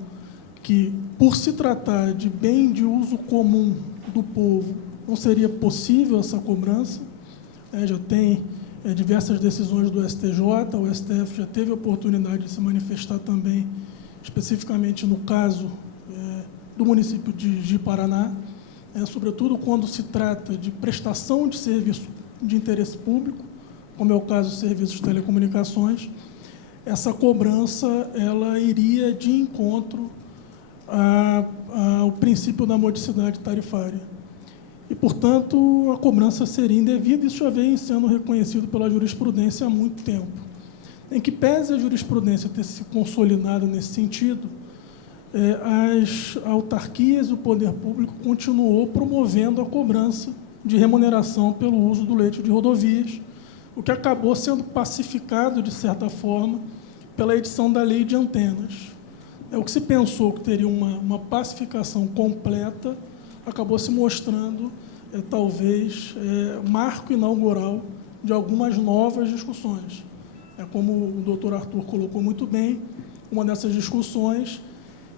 que, por se tratar de bem de uso comum do povo, não seria possível essa cobrança. Já tem diversas decisões do STJ, o STF já teve a oportunidade de se manifestar também, especificamente no caso do município de Paraná, sobretudo quando se trata de prestação de serviço de interesse público, como é o caso dos serviços de telecomunicações. Essa cobrança ela iria de encontro ao princípio da modicidade tarifária. E, portanto, a cobrança seria indevida, e isso já vem sendo reconhecido pela jurisprudência há muito tempo. Em que pese a jurisprudência ter se consolidado nesse sentido, as autarquias e o poder público continuou promovendo a cobrança de remuneração pelo uso do leito de rodovias, o que acabou sendo pacificado, de certa forma, pela edição da Lei de Antenas. O que se pensou que teria uma pacificação completa acabou se mostrando, talvez, marco inaugural de algumas novas discussões. Como o doutor Arthur colocou muito bem, uma dessas discussões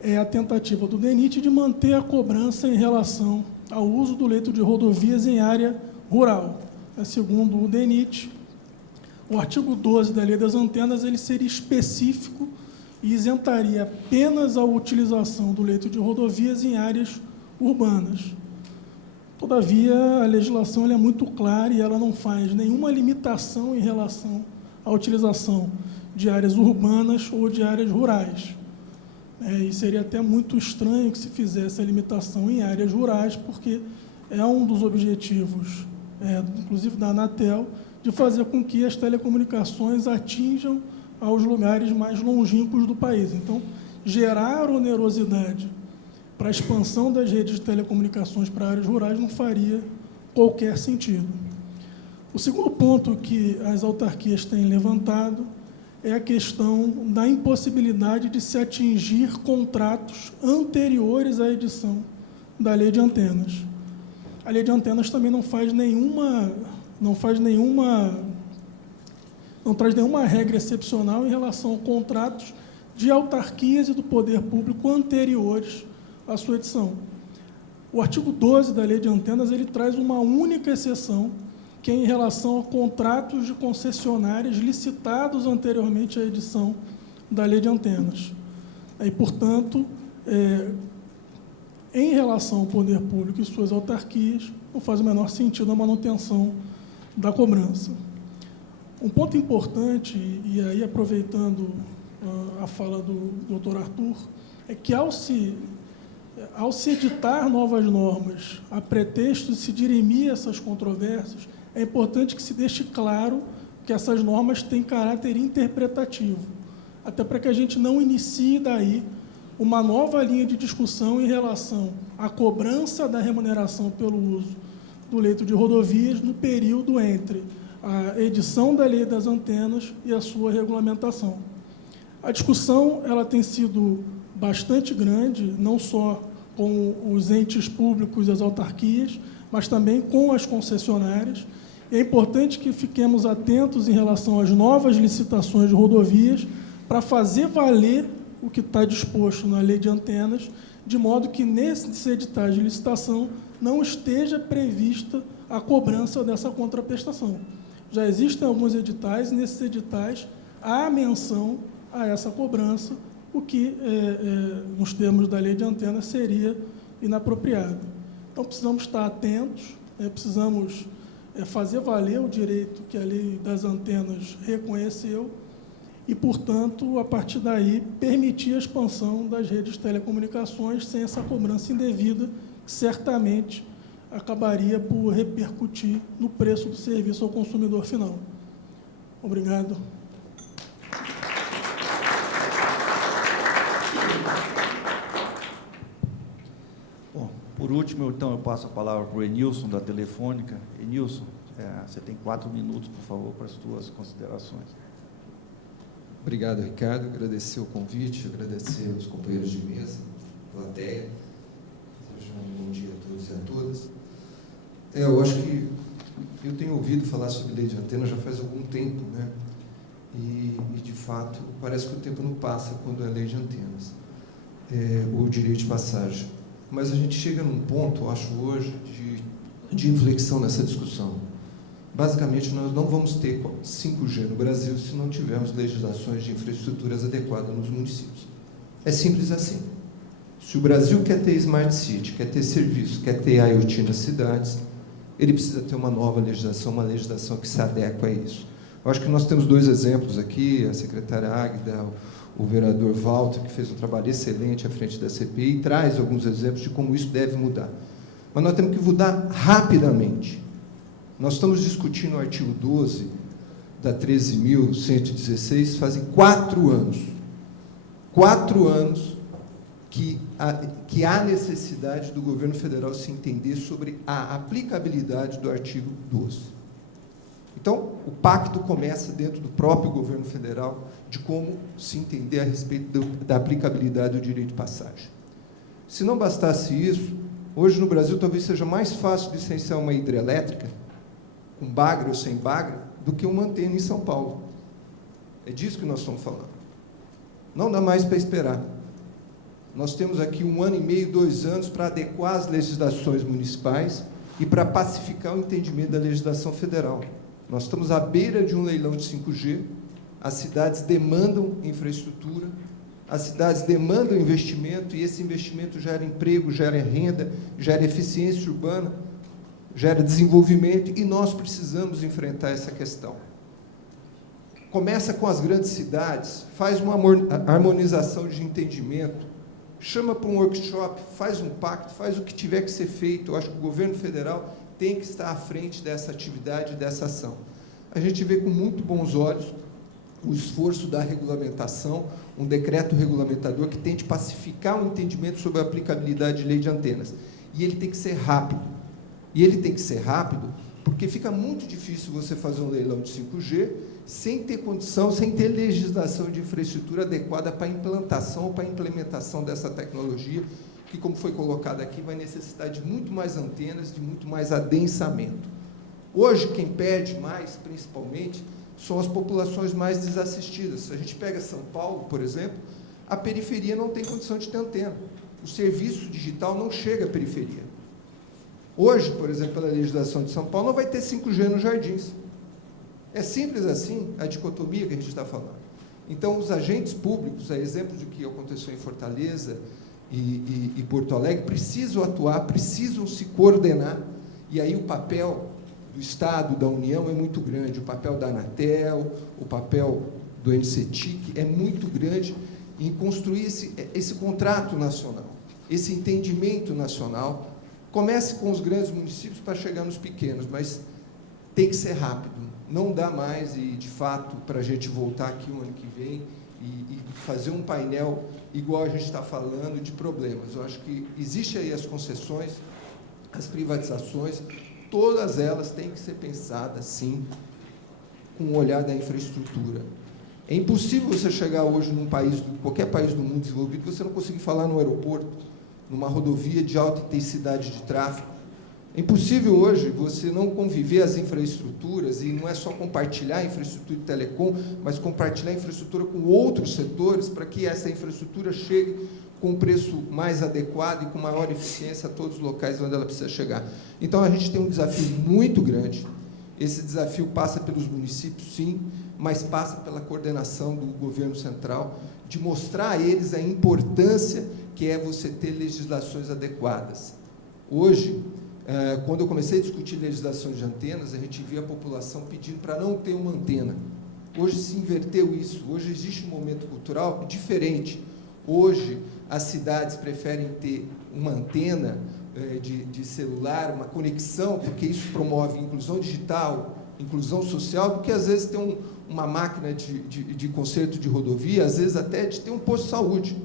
é a tentativa do DENIT de manter a cobrança em relação ao uso do leito de rodovias em área rural. Segundo o DENIT, o artigo 12 da Lei das Antenas ele seria específico e isentaria apenas a utilização do leito de rodovias em áreas urbanas. Todavia, a legislação ela é muito clara e ela não faz nenhuma limitação em relação à utilização de áreas urbanas ou de áreas rurais. E seria até muito estranho que se fizesse a limitação em áreas rurais, porque é um dos objetivos, inclusive da Anatel, de fazer com que as telecomunicações atinjam aos lugares mais longínquos do país. Então, gerar onerosidade para a expansão das redes de telecomunicações para áreas rurais não faria qualquer sentido. O segundo ponto que as autarquias têm levantado é a questão da impossibilidade de se atingir contratos anteriores à edição da Lei de Antenas. A Lei de Antenas também não traz nenhuma regra excepcional em relação a contratos de autarquias e do poder público anteriores à sua edição. O artigo 12 da Lei de Antenas ele traz uma única exceção, que é em relação a contratos de concessionárias licitados anteriormente à edição da Lei de Antenas. E, portanto, em relação ao poder público e suas autarquias, não faz o menor sentido a manutenção da cobrança. Um ponto importante, e aí aproveitando a fala do Dr. Arthur, é que ao se editar novas normas a pretexto de se dirimir essas controvérsias, é importante que se deixe claro que essas normas têm caráter interpretativo, até para que a gente não inicie daí uma nova linha de discussão em relação à cobrança da remuneração pelo uso do leito de rodovias no período entre a edição da Lei das Antenas e a sua regulamentação. A discussão ela tem sido bastante grande, não só com os entes públicos e as autarquias, mas também com as concessionárias. É importante que fiquemos atentos em relação às novas licitações de rodovias para fazer valer o que está disposto na Lei de Antenas, de modo que, nesses editais de licitação, não esteja prevista a cobrança dessa contraprestação. Já existem alguns editais, e nesses editais há menção a essa cobrança, o que, nos termos da Lei de Antenas, seria inapropriado. Então, precisamos estar atentos, precisamos fazer valer o direito que a Lei das Antenas reconheceu e, portanto, a partir daí, permitir a expansão das redes de telecomunicações sem essa cobrança indevida, que certamente acabaria por repercutir no preço do serviço ao consumidor final. Obrigado. Bom, por último, então, eu passo a palavra para o Enilson, da Telefônica. Enilson, você tem 4 minutos, por favor, para as suas considerações. Obrigado, Ricardo. Agradecer o convite, agradecer aos companheiros de mesa, plateia. Sejam um bom dia a todos e a todas. Eu acho que eu tenho ouvido falar sobre lei de antena já faz algum tempo, né? E de fato, parece que o tempo não passa quando é lei de antenas, o direito de passagem. Mas a gente chega num ponto, acho hoje, de inflexão nessa discussão. Basicamente, nós não vamos ter 5G no Brasil se não tivermos legislações de infraestruturas adequadas nos municípios. É simples assim. Se o Brasil quer ter Smart City, quer ter serviço, quer ter IoT nas cidades, ele precisa ter uma nova legislação, uma legislação que se adequa a isso. Eu acho que nós temos 2 exemplos aqui, a secretária Águida, o vereador Walter, que fez um trabalho excelente à frente da CPI, traz alguns exemplos de como isso deve mudar. Mas nós temos que mudar rapidamente. Nós estamos discutindo o artigo 12 da 13.116, fazem 4 anos. 4 anos que há necessidade do governo federal se entender sobre a aplicabilidade do artigo 12. Então, o pacto começa dentro do próprio governo federal de como se entender a respeito da aplicabilidade do direito de passagem. Se não bastasse isso, hoje no Brasil talvez seja mais fácil licenciar uma hidrelétrica, com bagra ou sem bagra, do que uma antena em São Paulo. É disso que nós estamos falando. Não dá mais para esperar. Nós temos aqui 1 ano e meio, 2 anos para adequar as legislações municipais e para pacificar o entendimento da legislação federal. Nós estamos à beira de um leilão de 5G, as cidades demandam infraestrutura, as cidades demandam investimento, e esse investimento gera emprego, gera renda, gera eficiência urbana, gera desenvolvimento, e nós precisamos enfrentar essa questão. Começa com as grandes cidades, faz uma harmonização de entendimento, chama para um workshop, faz um pacto, faz o que tiver que ser feito. Eu acho que o governo federal tem que estar à frente dessa atividade, dessa ação. A gente vê com muito bons olhos o esforço da regulamentação, um decreto regulamentador que tente pacificar o entendimento sobre a aplicabilidade de lei de antenas. E ele tem que ser rápido. E ele tem que ser rápido porque fica muito difícil você fazer um leilão de 5G sem ter condição, sem ter legislação de infraestrutura adequada para a implantação ou para a implementação dessa tecnologia, que, como foi colocado aqui, vai necessitar de muito mais antenas, de muito mais adensamento. Hoje, quem perde mais, principalmente, são as populações mais desassistidas. Se a gente pega São Paulo, por exemplo, a periferia não tem condição de ter antena. O serviço digital não chega à periferia. Hoje, por exemplo, pela legislação de São Paulo, não vai ter 5G nos jardins. É simples assim a dicotomia que a gente está falando. Então, os agentes públicos, a exemplo do que aconteceu em Fortaleza e Porto Alegre, precisam atuar, precisam se coordenar, e aí o papel do Estado, da União, é muito grande, o papel da Anatel, o papel do NCTIC é muito grande em construir esse contrato nacional, esse entendimento nacional. Comece com os grandes municípios para chegar nos pequenos, mas tem que ser rápido. Não dá mais, e, de fato, para a gente voltar aqui o ano que vem e fazer um painel igual a gente está falando de problemas. Eu acho que existe aí as concessões, as privatizações, todas elas têm que ser pensadas, sim, com o olhar da infraestrutura. É impossível você chegar hoje num país, qualquer país do mundo desenvolvido, você não conseguir falar no aeroporto, numa rodovia de alta intensidade de tráfego. É impossível hoje você não conviver as infraestruturas, e não é só compartilhar a infraestrutura de telecom, mas compartilhar a infraestrutura com outros setores, para que essa infraestrutura chegue com um preço mais adequado e com maior eficiência a todos os locais onde ela precisa chegar. Então, a gente tem um desafio muito grande. Esse desafio passa pelos municípios, sim, mas passa pela coordenação do governo central, de mostrar a eles a importância que é você ter legislações adequadas. Hoje, quando eu comecei a discutir legislação de antenas, a gente via a população pedindo para não ter uma antena. Hoje se inverteu isso. Hoje existe um momento cultural diferente. Hoje, as cidades preferem ter uma antena de celular, uma conexão, porque isso promove inclusão digital, inclusão social, porque às vezes tem uma máquina de conserto de rodovia, às vezes até de ter um posto de saúde.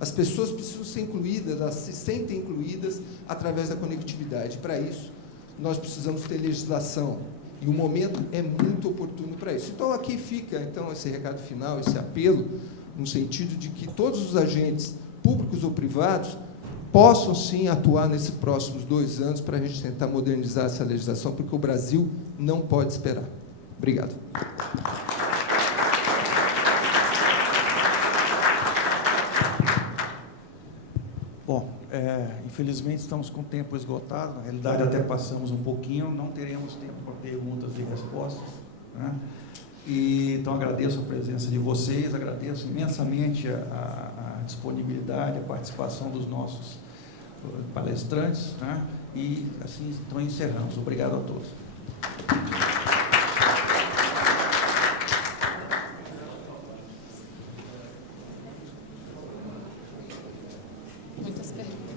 As pessoas precisam ser incluídas, elas se sentem incluídas através da conectividade. Para isso, nós precisamos ter legislação, e o momento é muito oportuno para isso. Então, aqui fica então, esse recado final, esse apelo, no sentido de que todos os agentes, públicos ou privados, possam, sim, atuar nesses próximos 2 anos para a gente tentar modernizar essa legislação, porque o Brasil não pode esperar. Obrigado. Bom, infelizmente estamos com o tempo esgotado, na realidade até passamos um pouquinho, não teremos tempo para perguntas e respostas, né? Então agradeço a presença de vocês, agradeço imensamente a disponibilidade, a participação dos nossos palestrantes, né? E assim então encerramos. Obrigado a todos. Muitas perguntas.